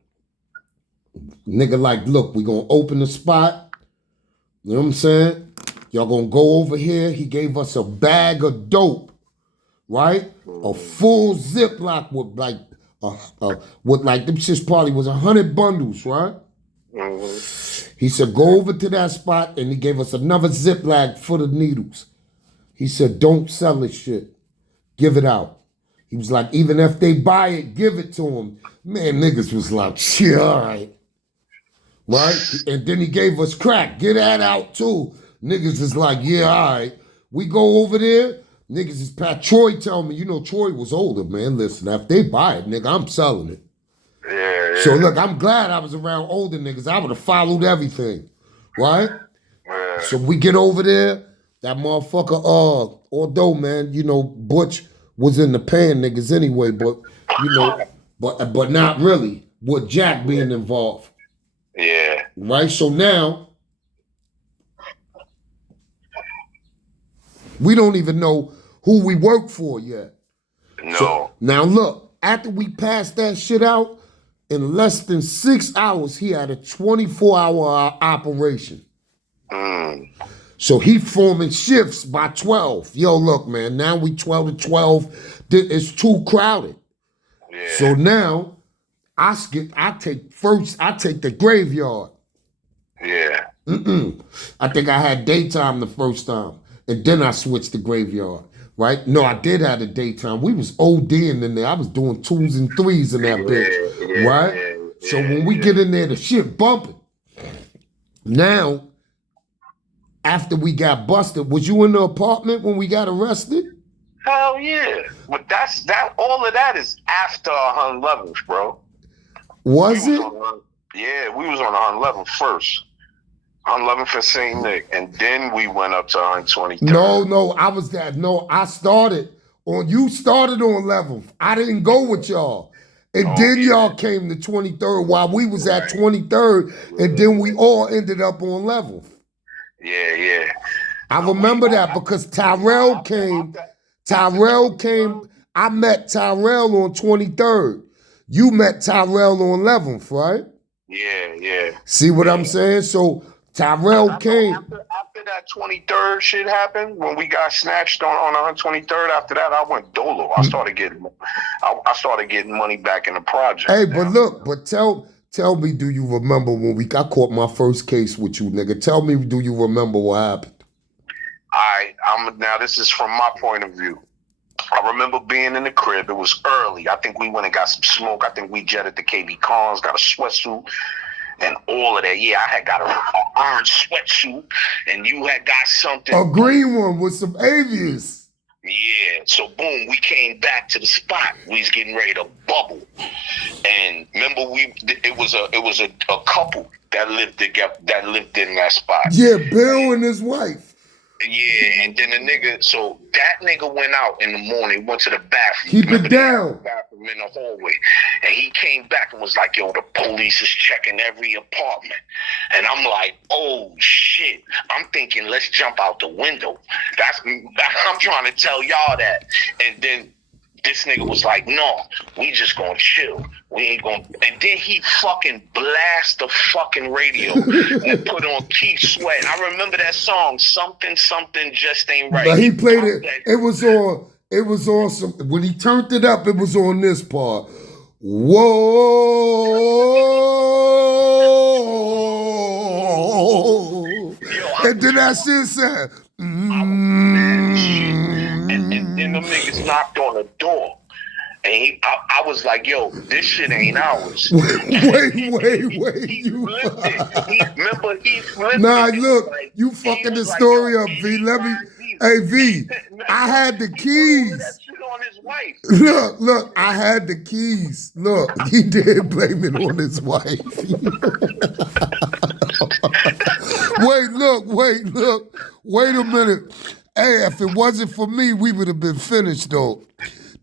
nigga like, look, we gonna open the spot. You know what I'm saying? Y'all gonna go over here. He gave us a bag of dope, right? A full Ziploc with like, with like, them shits probably was 100 bundles, right? He said, go over to that spot, and he gave us another Ziploc full of needles. He said, don't sell this shit. Give it out. He was like, even if they buy it, give it to them. Man, niggas was like, shit, all right. Right? And then he gave us crack. Get that out too. Niggas is like, yeah, all right. We go over there. Niggas is Pat. Troy tell me, you know, Troy was older, man. Listen, if they buy it, nigga, I'm selling it. So look, I'm glad I was around older niggas. I would have followed everything. Right? So we get over there. That motherfucker, although, man, you know, Butch was in the pan niggas anyway, but, you know, but not really, with Jack being involved. Yeah. Right? So now, we don't even know who we work for yet. No. So, now look, after we passed that shit out, in less than 6 hours, he had a 24-hour operation. So he forming shifts by 12. Yo, look, man, now we 12 to 12. It's too crowded. So now, I take the graveyard. I think I had daytime the first time. And then I switched to graveyard, right? No, I did have the daytime. We was ODing in there. I was doing 2s and 3s in that bitch, right? So when we get in there, the shit bumping. Now, after we got busted, was you in the apartment when we got arrested? Hell yeah. But all of that is after 111th, bro. Was it? We was on 111th first. 111th for St. Nick, and then we went up to 123rd. No, I was that. No, you started on 11th. I didn't go with y'all. And then y'all came to 23rd while we was at 23rd, and then we all ended up on 11th. Yeah. I remember that because Tyrell came. I met Tyrell on 23rd. You met Tyrell on 11th, right? Yeah. See what I'm saying? So Tyrell came. After that 23rd shit happened, when we got snatched on 123rd, after that, I went dolo. I started getting money back in the project. Hey, but look, tell me, do you remember when I caught my first case with you, nigga? Tell me, do you remember what happened? Now this is from my point of view. I remember being in the crib. It was early. I think we went and got some smoke. I think we jetted to KB Cons, got a sweatsuit and all of that. Yeah, I had got an orange sweatsuit, and you had got something. A green one with some avians. Yeah. So boom, we came back to the spot. We was getting ready to bubble, and remember it was a couple that lived in that spot. Yeah, Bill and his wife. Yeah, and then the nigga, so that nigga went out in the morning, went to the bathroom. Keep it down. Bathroom in the hallway. And he came back and was like, yo, the police is checking every apartment. And I'm like, oh shit. I'm thinking, let's jump out the window. I'm trying to tell y'all that. And then this nigga was like, no, we just gonna chill. We ain't gonna. And then he fucking blast the fucking radio and put on Keith Sweat. I remember that song, something just ain't right. But he played it. It was on some. When he turned it up, it was on this part. Whoa! And then that shit said. And then them niggas knocked on the door. And I was like, yo, this shit ain't ours. Wait, you remember he flipped. Nah, look, like, you fucking the story up, V. Let me, hey, V, I had the keys. That shit on his wife. Look, I had the keys. Look, he did blame it on his wife. Wait a minute. Hey, if it wasn't for me, we would have been finished, though.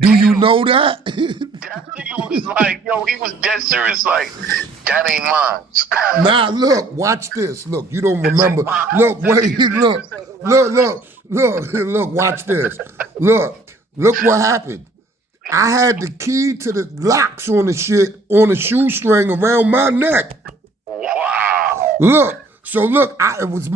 Do you know that? That nigga was like, yo, he was dead serious, like, that ain't mine. Nah, look, watch this. Look, you don't remember. Look, watch this. Look what happened. I had the key to the locks on the shoestring around my neck. Wow. Look. So look, I was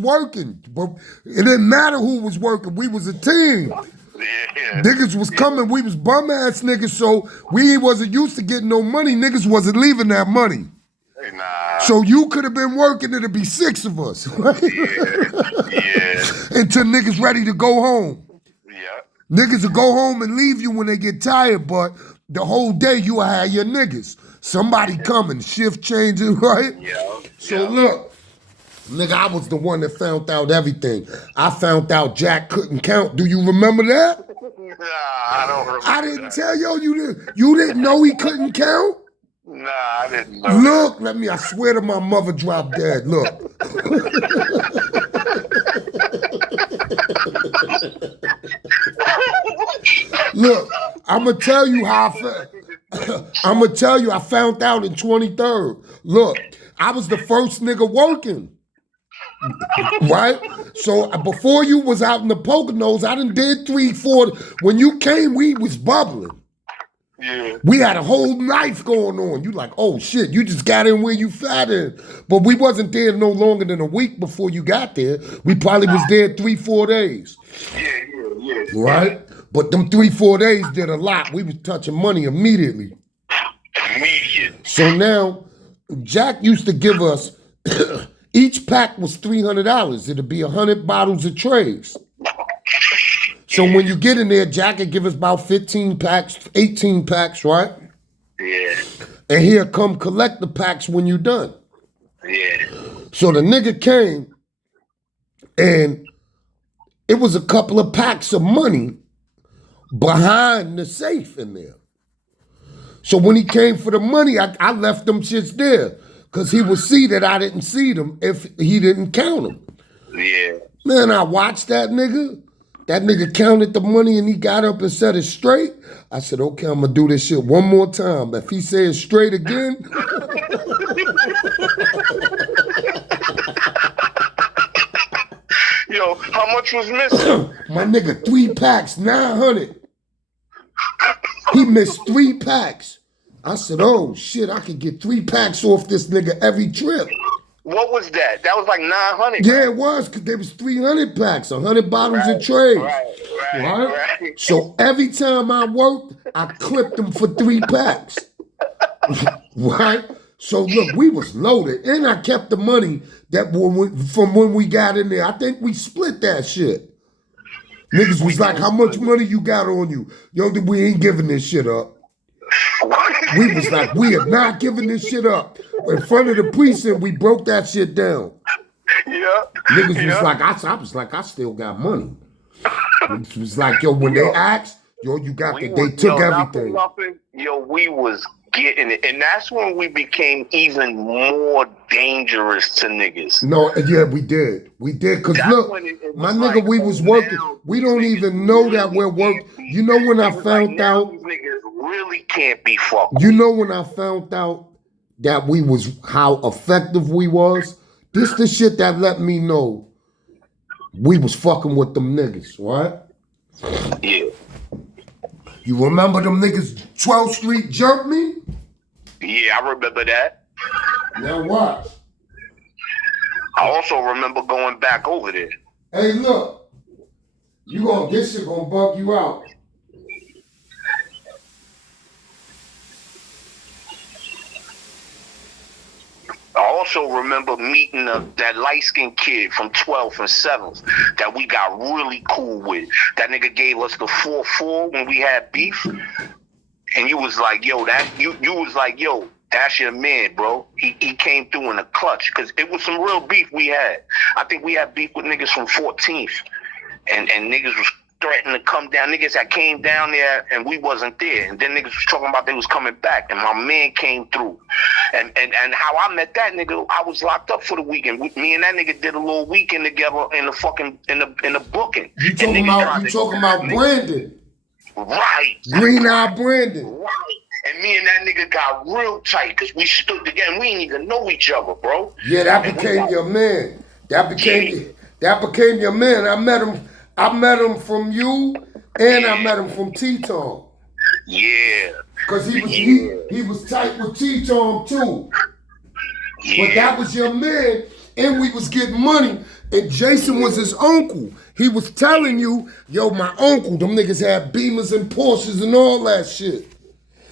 working, but it didn't matter who was working. We was a team. Yeah. Niggas was coming. We was bum ass niggas, so we wasn't used to getting no money. Niggas wasn't leaving that money. Nah. So you could have been working. It'd be 6 of us, right? Yeah. Until niggas ready to go home. Yeah. Niggas will go home and leave you when they get tired, but the whole day you will have your niggas. Somebody coming, shift changing, right? Yeah. So look. Nigga, I was the one that found out everything. I found out Jack couldn't count. Do you remember that? Nah, I don't remember. I didn't tell you didn't know he couldn't count? Nah, I didn't know. Look, I swear to my mother dropped dead. Look. Look, I'm going to tell you how I found out in 23rd. Look, I was the first nigga working. Right? So before you was out in the Poconos, I done did 3, 4. When you came, we was bubbling. Yeah. We had a whole life going on. You like, oh shit, you just got in where you fat in. But we wasn't there no longer than a week before you got there. We probably was there 3, 4 days. Yeah. Right? But them 3, 4 days did a lot. We was touching money immediately. So now, Jack used to give us, each pack was $300. It'd be 100 bottles of trays. So when you get in there, Jack would give us about 15 packs, 18 packs, right? Yeah. And he'll come collect the packs when you're done. Yeah. So the nigga came, and it was a couple of packs of money behind the safe in there. So when he came for the money, I left them shits there. Because he would see that I didn't see them if he didn't count them. Yeah. Man, I watched that nigga. That nigga counted the money and he got up and set it straight. I said, okay, I'm going to do this shit one more time. If he says straight again. Yo, how much was missing? My nigga, 3 packs, 900. He missed 3 packs. I said, oh shit, I could get 3 packs off this nigga every trip. What was that? That was like 900. Yeah, it was, because there was 300 packs, 100 bottles of trays. Right? So every time I worked, I clipped them for 3 packs. Right? So look, we was loaded. And I kept the money from when we got in there. I think we split that shit. Niggas was like, how much money you got on you? Yo, we ain't giving this shit up. We was like, we are not giving this shit up. In front of the precinct, we broke that shit down. Yeah. Niggas was like, I was like, I still got money. It was like, yo, when they asked, yo, you got they took everything. Yo, we was getting it. And that's when we became even more dangerous to niggas. No, yeah, we did. We did. Because look, my nigga, like, we was working. We don't even know that we're working. You know when I found out. These niggas really can't be fucked. You know when I found out that we was, how effective we was? This the shit that let me know we was fucking with them niggas, right? Yeah. You remember them niggas 12th Street jumped me? Yeah, I remember that. Now what? I also remember going back over there. Hey, look. This shit gonna bug you out. I also remember meeting that light-skinned kid from 12th and 7th that we got really cool with. That nigga gave us the 4-4 when we had beef. And you was like, yo, you was like, yo, that's your man, bro. He came through in a clutch. Because it was some real beef we had. I think we had beef with niggas from 14th. And niggas was threatening to come down. Niggas that came down there and we wasn't there. And then niggas was talking about they was coming back. And my man came through. And how I met that nigga, I was locked up for the weekend. Me and that nigga did a little weekend together in the fucking in the booking. You talking about Brandon? Right. Green Eye Brandon. Right. And me and that nigga got real tight because we stood together. We didn't even know each other, bro. Yeah, that became your man. That became your man. I met him from you, and I met him from T-Tom. Yeah. Cause he was tight with T-Tom too. Yeah. But that was your man, and we was getting money. And Jason was his uncle. He was telling you, yo, my uncle, them niggas had Beamers and Porsches and all that shit.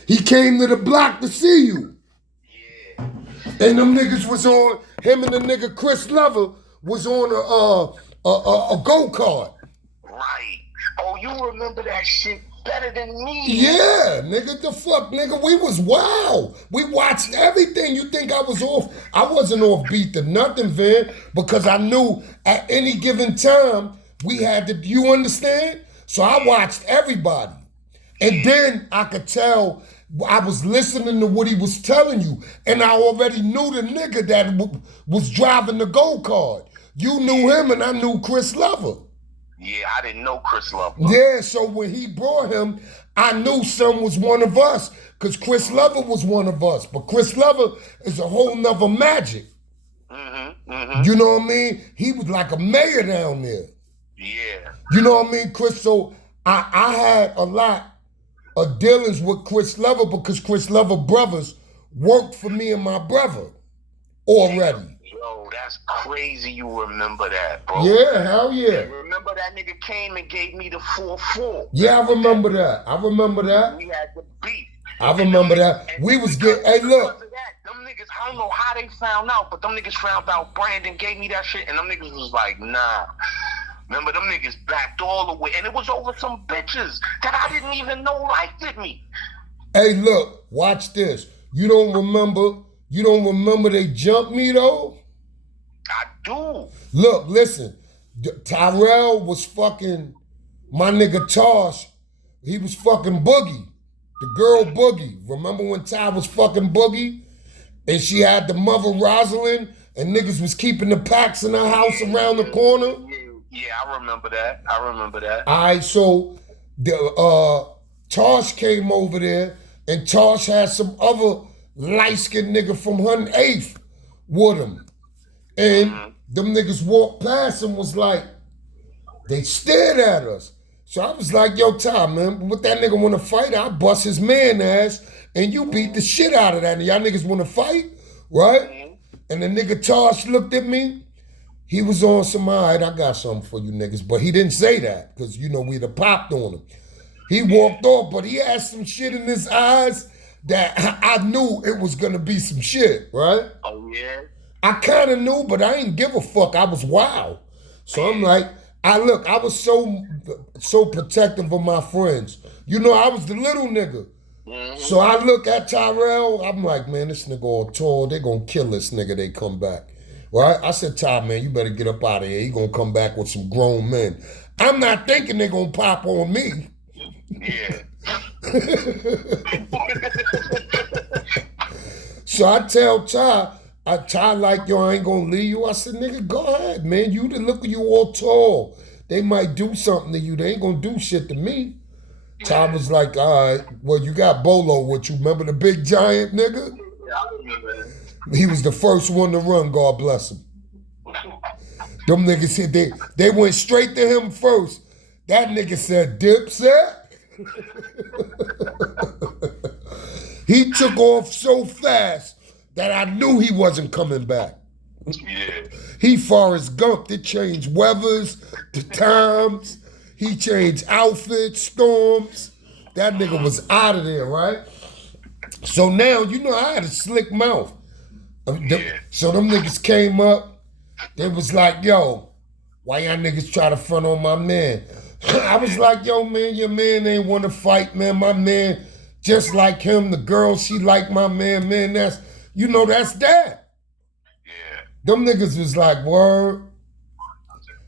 He came to the block to see you. Yeah. And them niggas was on, him and the nigga Chris Lover was on a go-kart. Right. Oh, you remember that shit better than me. Yeah, nigga, the fuck, nigga, we was wild. We watched everything. You think I was off? I wasn't off beat to nothing, Van, because I knew at any given time we had to, you understand? So I watched everybody. And then I could tell, I was listening to what he was telling you, and I already knew the nigga that was driving the go-kart. You knew him, and I knew Chris Lover. Yeah, I didn't know Chris Lover. Yeah, so when he brought him, I knew some was one of us, because Chris Lover was one of us. But Chris Lover is a whole nother magic. You know what I mean? He was like a mayor down there. Yeah. You know what I mean, Chris? So I had a lot of dealings with Chris Lover because Chris Lover brothers worked for me and my brother already. Yo, that's crazy you remember that, bro. Yeah, hell yeah. Remember that nigga came and gave me the 4-4. Yeah, I remember that. I remember that. We had the beef. I remember that. We was getting, hey, look. Them niggas, I don't know how they found out, but them niggas found out Brandon gave me that shit, and them niggas was like, nah. Remember, them niggas backed all the way, and it was over some bitches that I didn't even know liked me. Hey, look, watch this. You don't remember they jumped me, though? I do. Look, listen. Tyrell was fucking my nigga Tosh. He was fucking Boogie. The girl Boogie. Remember when Ty was fucking Boogie? And she had the mother Rosalind, and niggas was keeping the packs in her house around the corner? Yeah, I remember that. All right, so the Tosh came over there, and Tosh had some other light-skinned nigga from 108th with him. And them niggas walked past and was like, they stared at us. So I was like, yo, Ty, man, what that nigga want to fight, I'll bust his man ass, and you beat the shit out of that. And y'all niggas want to fight, right? And the nigga Tosh looked at me. He was on some, all right, I got something for you niggas. But he didn't say that, because, you know, we'd have popped on him. He walked off, but he had some shit in his eyes that I knew it was going to be some shit, right? Oh, yeah? I kind of knew, but I didn't give a fuck. I was wild. So I'm like, I was so protective of my friends. You know, I was the little nigga. So I look at Tyrell, I'm like, man, this nigga on tour, they gonna kill this nigga, they come back. Right? I said, Ty, man, you better get up out of here. He gonna come back with some grown men. I'm not thinking they gonna pop on me. Yeah. So I tell Ty like, yo, I ain't gonna leave you. I said, nigga, go ahead, man. You look at you all tall. They might do something to you. They ain't gonna do shit to me. Ty was like, all right, well, you got Bolo with you. Remember the big giant nigga? Yeah, I remember that. He was the first one to run, God bless him. Them niggas said they went straight to him first. That nigga said, Dipset. He took off so fast that I knew he wasn't coming back. Yeah. He Forrest Gump. It changed weathers, the times. He changed outfits, storms. That nigga was out of there, right? So now, you know, I had a slick mouth. So them niggas came up. They was like, yo, why y'all niggas try to front on my man? I was like, yo, man, your man ain't want to fight, man. My man, just like him, the girl, she like my man, man. That's that. Yeah. Them niggas was like, word.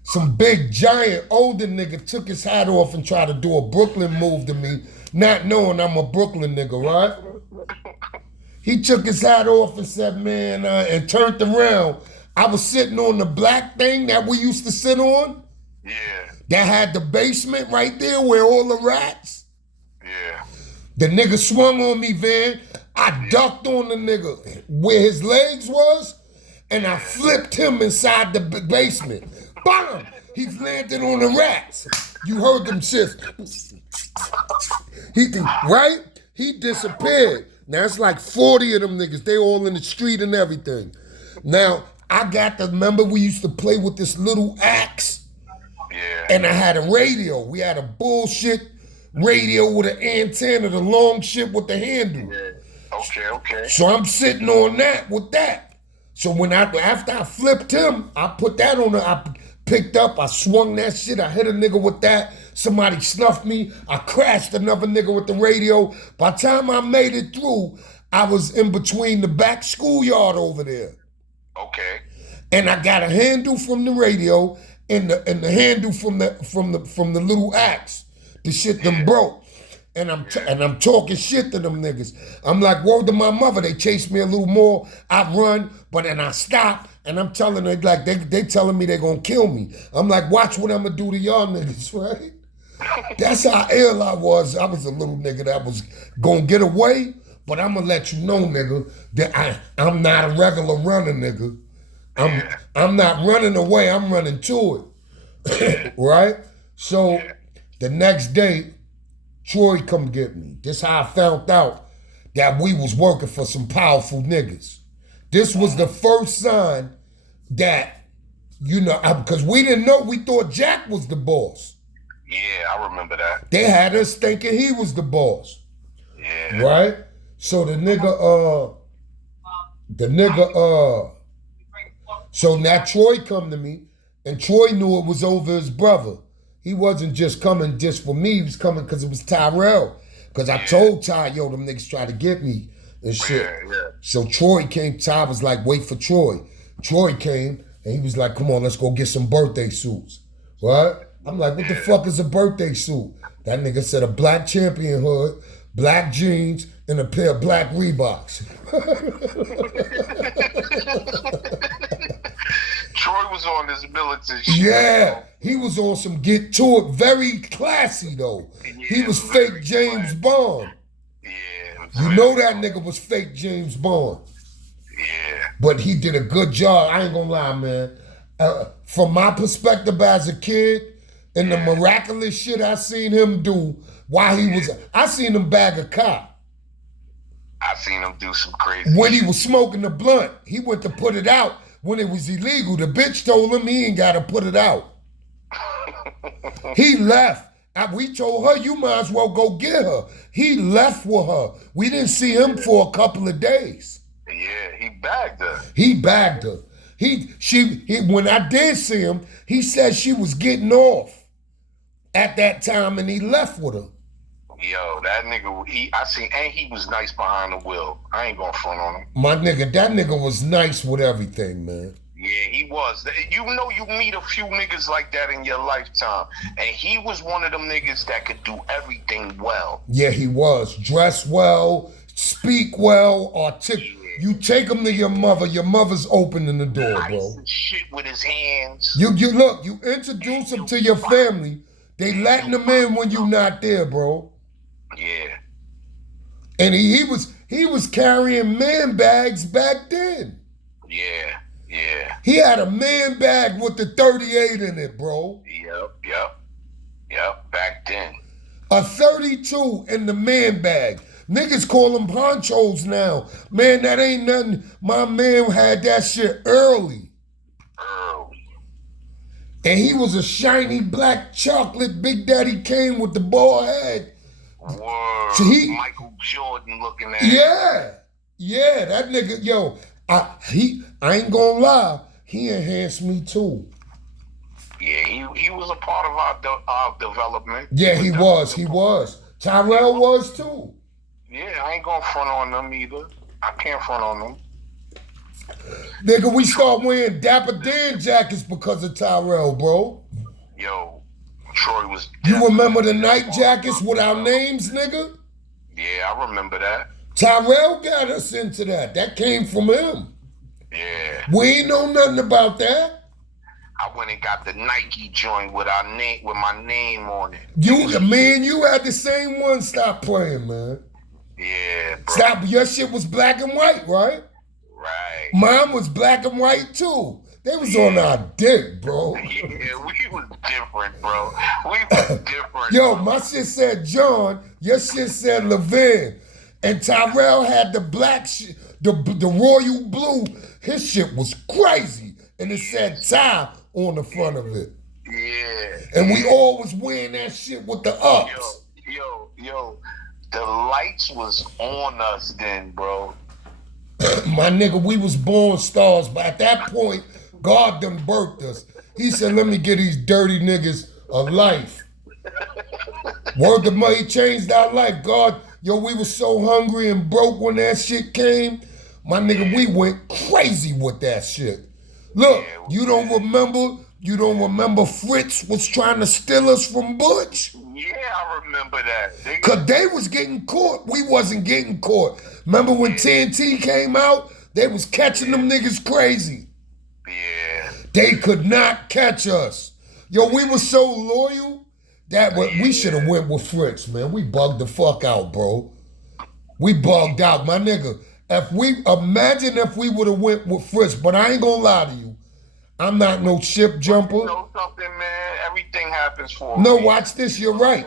Some big, giant, older nigga took his hat off and tried to do a Brooklyn move to me, not knowing I'm a Brooklyn nigga, right? He took his hat off and said, man, and turned around. I was sitting on the black thing that we used to sit on. Yeah. That had the basement right there where all the rats. Yeah. The nigga swung on me, Van. I ducked on the nigga where his legs was, and I flipped him inside the basement. Bam! He landed on the rats. You heard them shit. Right? He disappeared. Now it's like 40 of them niggas. They all in the street and everything. Now, I got to remember we used to play with this little axe. Yeah. And I had a radio. We had a bullshit radio with an antenna, the long shit with the handle. Yeah. Okay. So I'm sitting on that with that. So after I flipped him, I put that on I picked up, I swung that shit, I hit a nigga with that. Somebody snuffed me. I crashed another nigga with the radio. By the time I made it through, I was in between the back schoolyard over there. Okay. And I got a handle from the radio and the handle from the little axe. The shit them broke. And I'm talking shit to them niggas. I'm like, word to my mother. They chased me a little more. I run, but then I stop. And I'm telling them, like, they telling me they gonna kill me. I'm like, watch what I'm gonna do to y'all niggas, right? That's how ill I was. I was a little nigga that was gonna get away, but I'm gonna let you know, nigga, that I'm not a regular runner, nigga. I'm not running away, I'm running to it. Right? So the next day, Troy come get me. This how I found out that we was working for some powerful niggas. This was the first sign that, because we didn't know, we thought Jack was the boss. Yeah, I remember that. They had us thinking he was the boss. Yeah. Right? So so now Troy come to me, and Troy knew it was over his brother. He wasn't just coming just for me, he was coming because it was Tyrell. Because I told Ty, yo, them niggas try to get me and shit. Yeah. So Troy came, Ty was like, wait for Troy. Troy came, and he was like, come on, let's go get some birthday suits. Right? I'm like, what the fuck is a birthday suit? That nigga said a black champion hood, black jeans, and a pair of black Reeboks. Troy was on this militant shit. Yeah, he was on some get to it, very classy though. He was fake James Bond. Yeah. You know that nigga was fake James Bond. Yeah. But he did a good job, I ain't gonna lie, man. From my perspective as a kid, and the miraculous shit I seen him do while he was, I seen him bag a cop. I seen him do some crazy when he was smoking the blunt. He went to put it out when it was illegal. The bitch told him he ain't gotta put it out. He left. We told her, you might as well go get her. He left with her. We didn't see him for a couple of days. Yeah, he bagged her. He bagged her. When I did see him, he said she was getting off at that time and he left with her. Yo, that nigga, he was nice behind the wheel. I ain't gonna front on him. My nigga, that nigga was nice with everything, man. Yeah, he was. You know, you meet a few niggas like that in your lifetime. And he was one of them niggas that could do everything well. Yeah, he was. Dress well, speak well, articulate. You take him to your mother's opening the door, Ice bro. and shit with his hands. You look, you introduce him to your family, they letting him in when you not there, bro. Yeah. And he was carrying man bags back then. Yeah. Yeah. He had a man bag with the 38 in it, bro. Yep. Back then. A 32 in the man bag. Niggas call them ponchos now. Man, that ain't nothing. My man had that shit early. And he was a shiny black chocolate Big Daddy Kane with the bald head. Word. So Michael Jordan looking at Yeah, that nigga, yo, I ain't gonna lie, he enhanced me too. Yeah, he was a part of our development. Yeah, he was. Tyrell was too. Yeah, I ain't gonna front on them either. I can't front on them. Nigga, we start wearing Dapper Dan jackets because of Tyrell, bro. Yo, Troy was... You remember the night jackets with our names, nigga? Yeah, I remember that. Tyrell got us into that. That came from him. Yeah. We ain't know nothing about that. I went and got the Nike joint with my name on it. You had the same one. Stop playing, man. Yeah, bro. Stop. Your shit was black and white, right? Right. Mine was black and white too. They was on our dick, bro. Yeah, we was different, bro. We was different. Yo, my shit said John. Your shit said Levin. And Tyrell had the black shit, the royal blue. His shit was crazy. And it said Ty on the front of it. Yeah. And we all was wearing that shit with the ups. Yo. The lights was on us then, bro. My nigga, we was born stars, but at that point, God done birthed us. He said, let me get these dirty niggas a life. Word to mother, he changed our life. God, yo, we was so hungry and broke when that shit came. My nigga, we went crazy with that shit. Look, you don't remember Fritz was trying to steal us from Butch? Yeah, I remember that. Cause they was getting caught. We wasn't getting caught. Remember when TNT came out? They was catching them niggas crazy. Yeah. They could not catch us. Yo, we were so loyal that we should have went with Fritz, man. We bugged the fuck out, bro. We bugged out, my nigga. Imagine if we would have went with Fritz, but I ain't gonna lie to you. I'm not no ship jumper. You know something, man? Everything happens for No, me. watch this. You're right.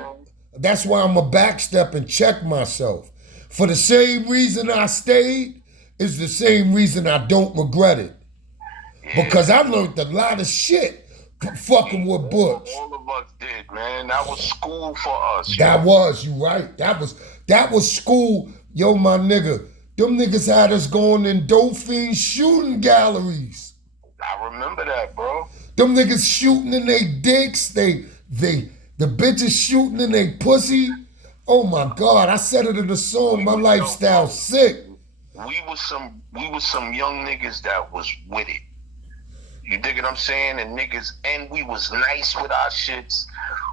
That's why I'm a backstep and check myself. For the same reason I stayed is the same reason I don't regret it. Yeah. Because I learned a lot of shit fucking with Butch. All of us did, man. That was school for us. That was, you right. That was school. Yo, my nigga. Them niggas had us going in Dauphin shooting galleries. I remember that, bro. Them niggas shooting in they dicks, the bitches shooting in they pussy. Oh my God, I said it in the song, my lifestyle sick. We was some young niggas that was with it. You dig what I'm saying? And we was nice with our shits.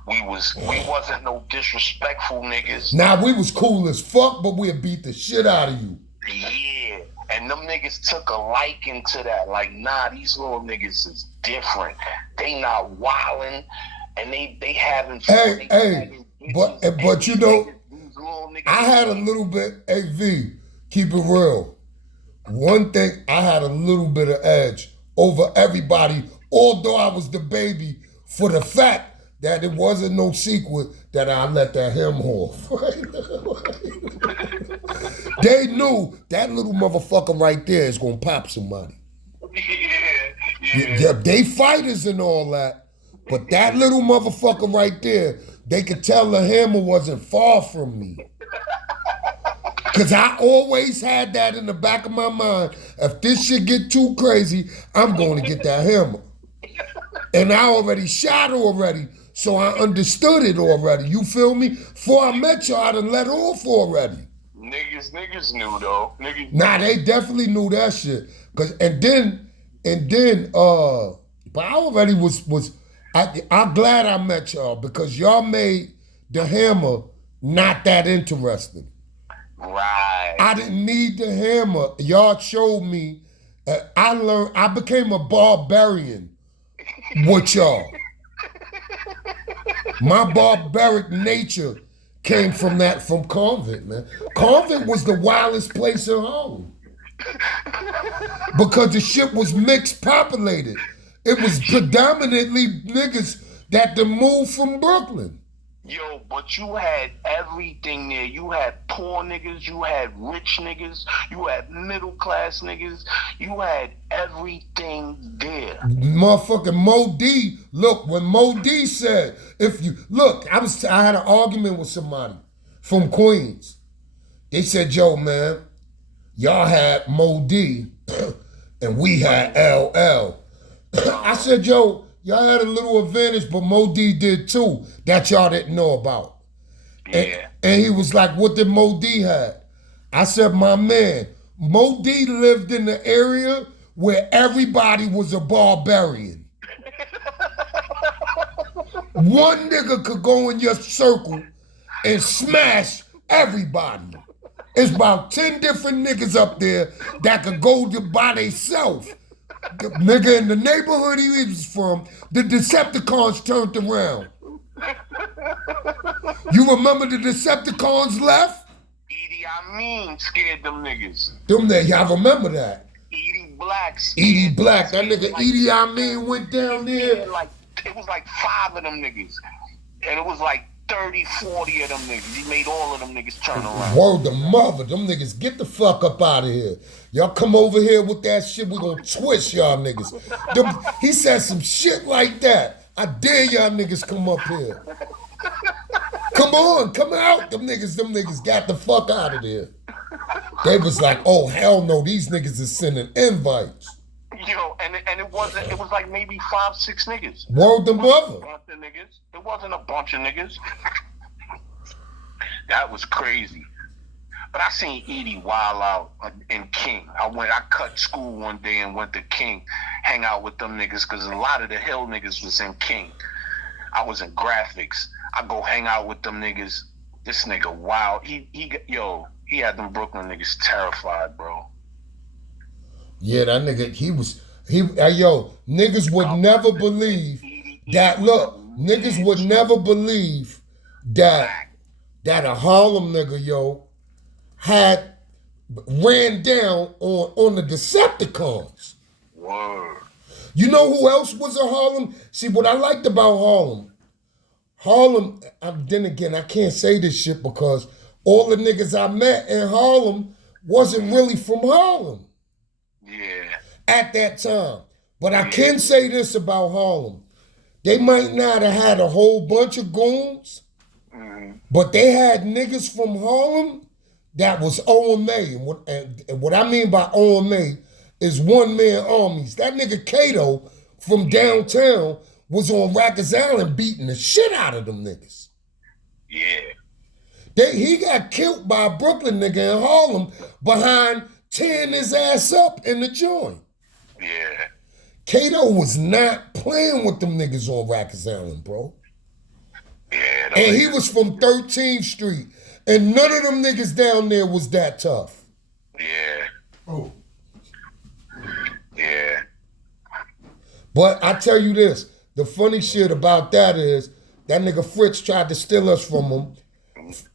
We wasn't no disrespectful niggas. Nah, we was cool as fuck, but we'd beat the shit out of you. Yeah. And them niggas took a liking to that. Like, nah, these little niggas is different. They not wildin', and they having fun. But you know, I had a little bit, AV, keep it real. One thing, I had a little bit of edge over everybody, although I was the baby, for the fact that it wasn't no secret that I let that him off. They knew that little motherfucker right there is gonna pop somebody. Yeah, they fighters and all that, but that little motherfucker right there, they could tell the hammer wasn't far from me. Cause I always had that in the back of my mind. If this shit get too crazy, I'm going to get that hammer. And I already shot her already, so I understood it already. You feel me? Before I met you, I done let off already. Niggas knew though. Nah, they definitely knew that shit. And then, but I already I'm glad I met y'all because y'all made the hammer not that interesting. Right. I didn't need the hammer. Y'all showed me. I became a barbarian with y'all. My barbaric nature came from Convent, man. Convent was the wildest place in Harlem. Because the shit was mixed populated. It was predominantly niggas that moved from Brooklyn. Yo, but you had everything there. You had poor niggas, you had rich niggas, you had middle class niggas, you had everything there. Motherfucking Mo D, look, when Mo D said, I had an argument with somebody from Queens. They said, yo, man, y'all had Mo D and we had LL. I said, yo, y'all had a little advantage, but Mo D did too, that y'all didn't know about. Yeah. And he was like, what did Mo D have? I said, my man, Mo D lived in the area where everybody was a barbarian. One nigga could go in your circle and smash everybody. It's about 10 different niggas up there that could go by themselves. The nigga in the neighborhood he was from, the Decepticons turned around. You remember the Decepticons left? Edie Amin scared them niggas. Y'all remember that? Edie Black. Edie Black, that nigga Edie Amin went down there. It was like 5 of them niggas. And it was like 30, 40 of them niggas. He made all of them niggas turn around. Word to mother, them niggas, get the fuck up out of here. Y'all come over here with that shit, we gonna twist y'all niggas. He said some shit like that. I dare y'all niggas come up here. Come on, come out. Them niggas got the fuck out of there. They was like, oh hell no, these niggas is sending invites. Yo, and it was like maybe 5, 6 niggas. Word to mother. It wasn't a bunch of niggas. That was crazy. But I seen Edie wild out in King. I cut school one day and went to King, hang out with them niggas, because a lot of the hill niggas was in King. I was in graphics. I go hang out with them niggas. This nigga wild. He had them Brooklyn niggas terrified, bro. Yeah, that nigga, niggas would never believe that, niggas would never believe that a Harlem nigga, had ran down on the Decepticons. Word. You know who else was a Harlem? See, what I liked about Harlem, then again, I can't say this shit because all the niggas I met in Harlem wasn't really from Harlem. Yeah. At that time. But I can say this about Harlem. They might not have had a whole bunch of goons, but they had niggas from Harlem that was OMA. And what I mean by OMA is one-man armies. That nigga Kato from downtown was on Rikers Island beating the shit out of them niggas. Yeah. He got killed by a Brooklyn nigga in Harlem behind tearing his ass up in the joint. Yeah. Kato was not playing with them niggas on Rikers Island, bro. Yeah. And he was from 13th Street. And none of them niggas down there was that tough. Yeah. Oh. Yeah. But I tell you this, the funny shit about that is that nigga Fritz tried to steal us from him.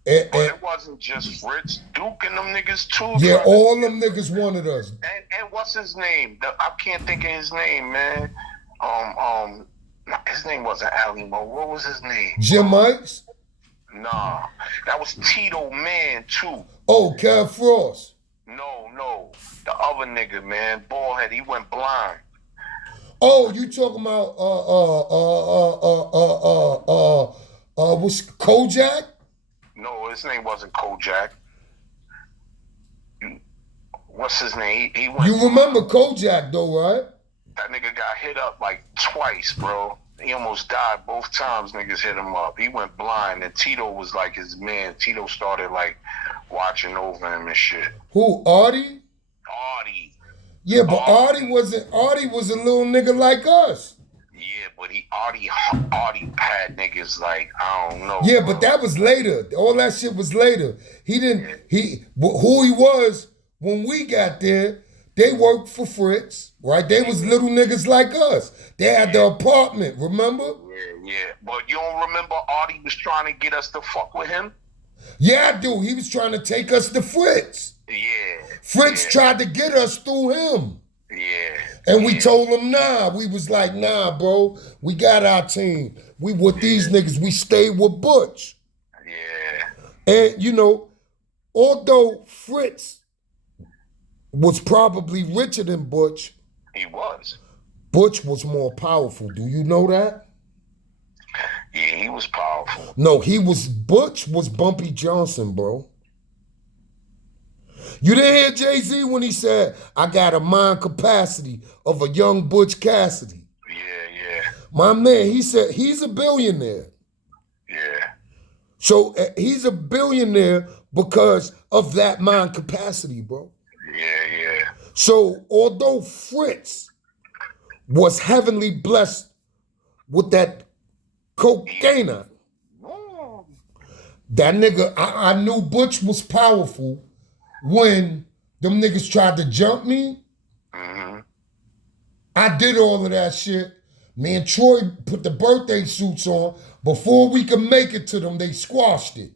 But it wasn't just Fritz. Duke and them niggas too. Yeah, all them niggas wanted us. And what's his name? I can't think of his name, man. His name wasn't Ali Mo. What was his name? Jim Mikes? Nah, that was Tito Man too. Oh, Kev Frost. No, the other nigga, man, baldhead. He went blind. Oh, you talking about what's Kojak? No, his name wasn't Kojak. What's his name? He went. You remember Kojak though, right? That nigga got hit up like twice, bro. He almost died both times niggas hit him up. He went blind, and Tito was like his man. Tito started like watching over him and shit. Who, Artie? Artie. Yeah, but Artie was a little nigga like us. Yeah, but Artie had niggas like, I don't know. Yeah, but that was later. All that shit was later. Who he was when we got there, they worked for Fritz, right? They was little niggas like us. They had the apartment, remember? Yeah. But you don't remember Artie was trying to get us to fuck with him? Yeah, I do. He was trying to take us to Fritz. Yeah. Fritz tried to get us through him. Yeah. And we told him, nah. We was like, nah, bro. We got our team. We with these niggas. We stayed with Butch. Yeah. And, you know, although Fritz was probably richer than Butch, He was. Butch was more powerful. Do you know that? Yeah, he was powerful. No, Butch was Bumpy Johnson, bro. You didn't hear Jay-Z when he said, I got a mind capacity of a young Butch Cassidy. Yeah. My man, he said he's a billionaire. Yeah. So he's a billionaire because of that mind capacity, bro. Yeah. So although Fritz was heavenly blessed with that cocaine, that nigga, I knew Butch was powerful when them niggas tried to jump me. Mm-hmm. I did all of that shit. Me and Troy put the birthday suits on. Before we could make it to them, they squashed it.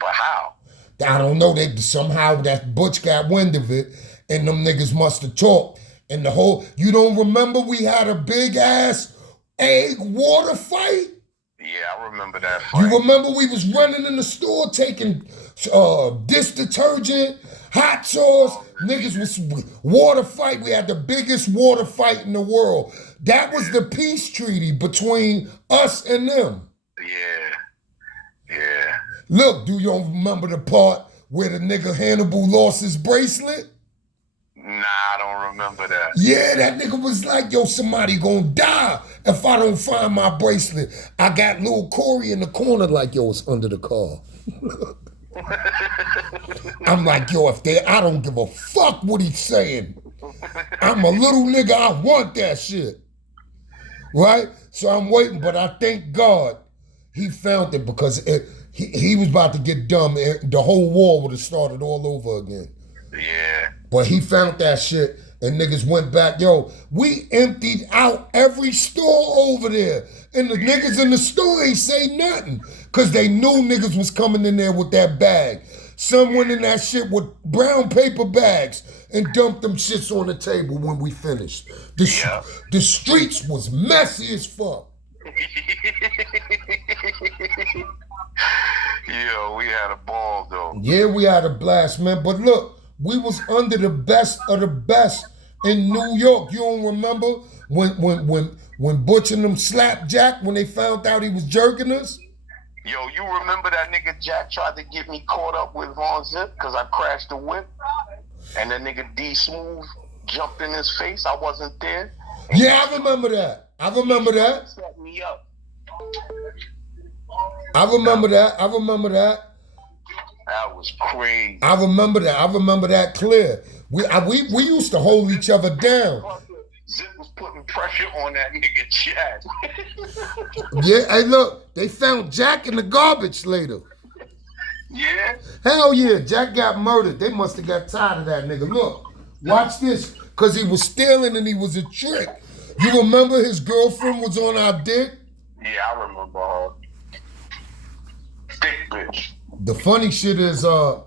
But how? I don't know. Somehow that Butch got wind of it, and them niggas must have talked. And you don't remember we had a big ass egg water fight? Yeah, I remember that fight. You remember we was running in the store taking dish detergent, hot sauce. Niggas was water fight. We had the biggest water fight in the world. That was the peace treaty between us and them. Yeah. Look, do you remember the part where the nigga Hannibal lost his bracelet? Nah, I don't remember that. Yeah, that nigga was like, yo, somebody gonna die if I don't find my bracelet. I got Lil Corey in the corner like, yo, it's under the car. I'm like, yo, I don't give a fuck what he's saying. I'm a little nigga, I want that shit. Right? So I'm waiting, but I thank God he found it because he was about to get dumb. The whole war would have started all over again. Yeah. But he found that shit and niggas went back. Yo, we emptied out every store over there. And the niggas in the store ain't say nothing. Cause they knew niggas was coming in there with that bag. Some went in that shit with brown paper bags and dumped them shits on the table when we finished. The streets was messy as fuck. Yo, we had a ball though. Yeah, we had a blast, man. But look, we was under the best of the best in New York. You don't remember when Butch and them slapped Jack when they found out he was jerking us? Yo, you remember that nigga Jack tried to get me caught up with Von Zip because I crashed the whip? And that nigga D Smooth jumped in his face. I wasn't there. Yeah, I remember that. Set me up. I remember that. That was crazy. I remember that clear. We used to hold each other down. Zip was putting pressure on that nigga Jack. Yeah, hey look, they found Jack in the garbage later. Yeah? Hell yeah, Jack got murdered. They must have got tired of that nigga. Look, watch this, cause he was stealing and he was a trick. You remember his girlfriend was on our dick? Yeah, I remember her. Thick bitch. The funny shit is, I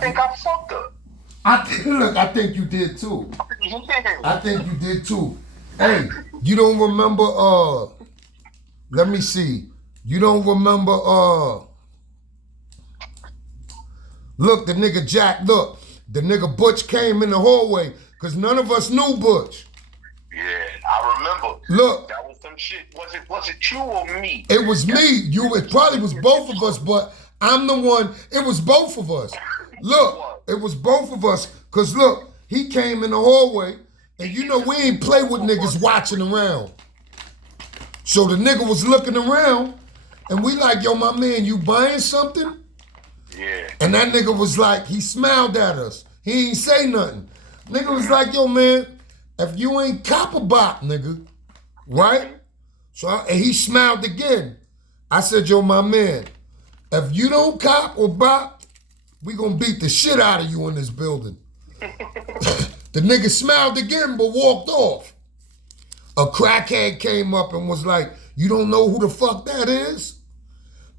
think I fucked her. I think you did too. I think you did too. Hey, you don't remember, let me see. You don't remember, look, the nigga Jack, look, the nigga Butch came in the hallway because none of us knew Butch. Yeah, I remember. Look. That was some shit. Was it you or me? It was me. It probably was both of us, but I'm the one. It was both of us. Look, it was both of us. Cause look, he came in the hallway, and you know we ain't play with niggas watching around. So the nigga was looking around, and we like, yo, my man, you buying something? Yeah. And that nigga was like, he smiled at us. He ain't say nothing. Nigga was like, yo, man, if you ain't cop a bop, nigga, right? So and he smiled again. I said, yo, my man, if you don't cop or bop, we gonna beat the shit out of you in this building. The nigga smiled again, but walked off. A crackhead came up and was like, you don't know who the fuck that is?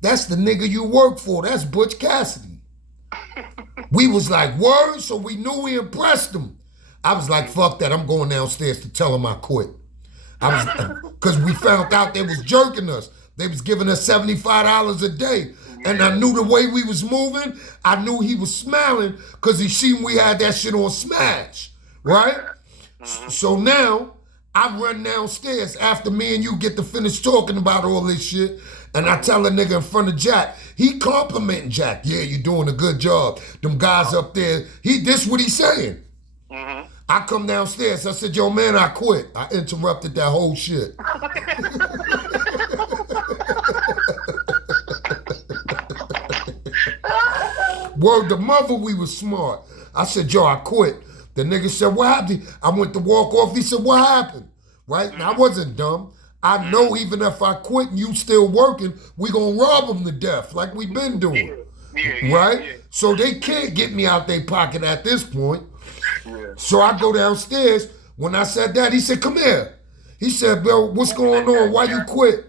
That's the nigga you work for. That's Butch Cassidy. We was like, word? So we knew we impressed him. I was like, fuck that. I'm going downstairs to tell him I quit. Because we found out they was jerking us. They was giving us $75 a day. And I knew the way we was moving, I knew he was smiling because he seen we had that shit on Smash, right? So now, I run downstairs after me and you get to finish talking about all this shit, and I tell a nigga in front of Jack, he complimenting Jack. Yeah, you doing a good job. Them guys up there, this what he saying. I come downstairs, I said, yo, man, I quit. I interrupted that whole shit. Word the mother, we was smart. I said, yo, I quit. The nigga said, what happened? I went to walk off. He said, what happened? Right? And I wasn't dumb. I know even if I quit and you still working, we gonna rob them to death like we been doing. Right? So they can't get me out their pocket at this point. So I go downstairs. When I said that, he said, come here. He said, bro, what's going on? Why you quit?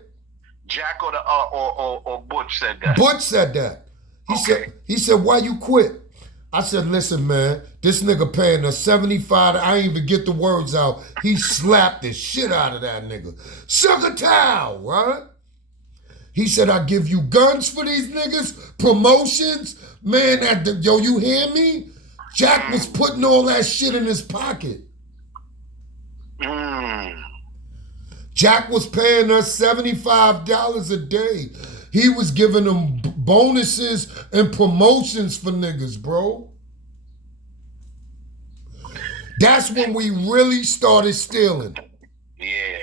Jack or Butch said that? Butch said that. He said, why you quit? I said, listen, man, this nigga paying us $75. I ain't even get the words out. He slapped the shit out of that nigga. Sugar towel, right? He said, I give you guns for these niggas, promotions. Man, yo, you hear me? Jack was putting all that shit in his pocket. Jack was paying us $75 a day. He was giving them bonuses and promotions for niggas, bro. That's when we really started stealing. Yeah.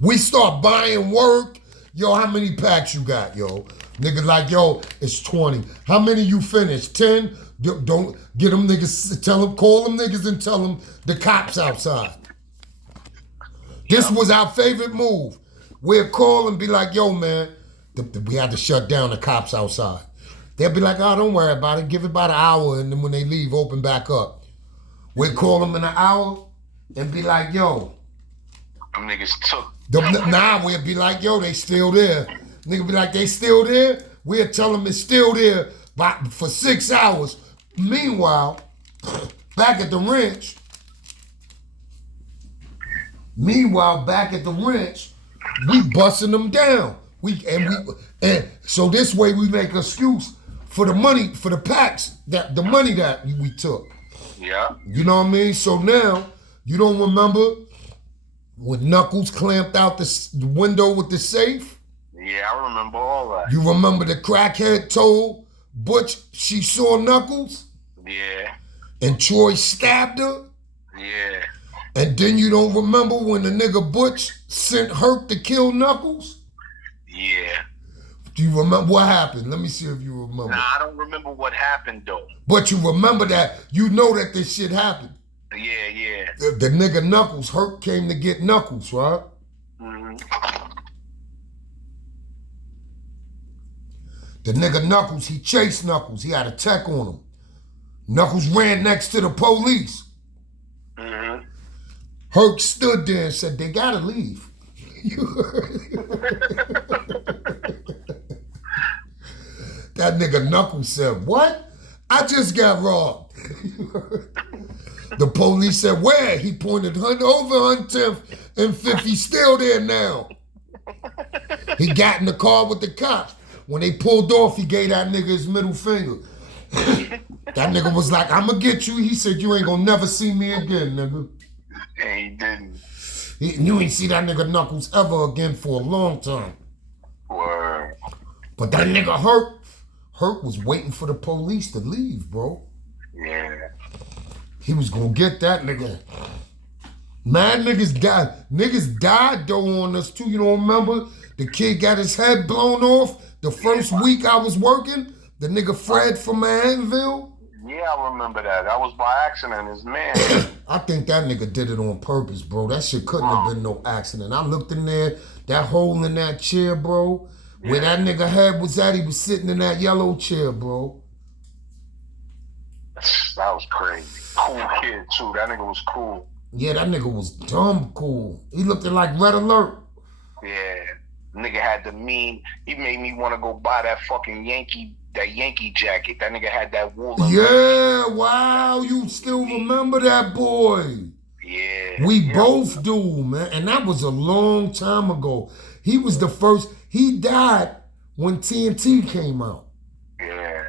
We start buying work. Yo, how many packs you got, yo? Nigga like, yo, it's 20. How many you finished? 10? Don't get them niggas, call them niggas and tell them the cops outside. This was our favorite move. We'd call and be like, yo, man, we had to shut down the cops outside. They'd be like, oh, don't worry about it. Give it about an hour, and then when they leave, open back up. We'd call them in an hour and be like, yo. Them niggas took. We'd be like, yo, they still there. Nigga be like, they still there? We'd tell them it's still there for 6 hours. Meanwhile, back at the wrench, we busting them down. And so this way we make excuse for the money, for the packs, the money that we took. Yeah. You know what I mean? So now, you don't remember when Knuckles clamped out the window with the safe? Yeah, I remember all that. You remember the crackhead told Butch she saw Knuckles? Yeah. And Troy stabbed her? Yeah. And then you don't remember when the nigga Butch sent Herc to kill Knuckles? Yeah. Do you remember what happened? Let me see if you remember. Nah, I don't remember what happened though. But you remember that, you know that this shit happened. Yeah, yeah. The nigga Knuckles, Herc came to get Knuckles, right? The nigga Knuckles, he chased Knuckles. He had a tech on him. Knuckles ran next to the police. Herc stood there and said, they gotta leave. That nigga Knuckles said, what? I just got robbed. The police said, where? He pointed over on 10th and 5th. He's still there now. He got in the car with the cops. When they pulled off, he gave that nigga his middle finger. That nigga was like, I'm gonna get you. He said, you ain't gonna never see me again, nigga. And he didn't. You ain't see that nigga Knuckles ever again for a long time. Word. But that nigga Herc was waiting for the police to leave, bro. Yeah. He was gonna get that nigga. Mad niggas died. Niggas died though on us too. You don't remember? The kid got his head blown off the first week I was working. The nigga Fred from Manville. Yeah, I remember that. That was by accident. His man. I think that nigga did it on purpose, bro. That shit couldn't have been no accident. I looked in there, that hole in that chair, bro. Where that nigga head was at, he was sitting in that yellow chair, bro. That was crazy. Cool kid, too. That nigga was cool. Yeah, that nigga was dumb cool. He looked like Red Alert. Yeah. Nigga had the mean. He made me want to go buy that fucking Yankee jacket. That nigga had that wool. Yeah, wow, you still remember that boy. Yeah. We both do, man. And that was a long time ago. He was the first. He died when TNT came out. Yeah.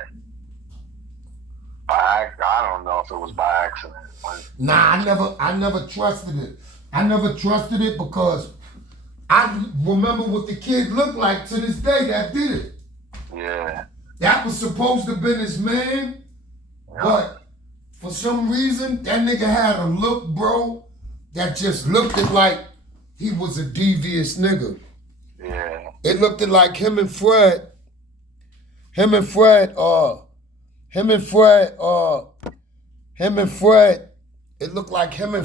I don't know if it was by accident. Nah, I never trusted it. I never trusted it because I remember what the kid looked like to this day that did it. Yeah. That was supposed to have been his man, but for some reason, that nigga had a look, bro, that just looked like he was a devious nigga. Yeah. It looked like him and Fred, it looked like him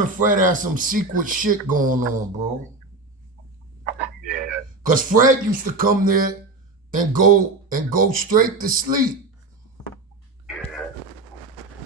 and Fred had some secret shit going on, bro. Yeah. Cause Fred used to come there and go straight to sleep.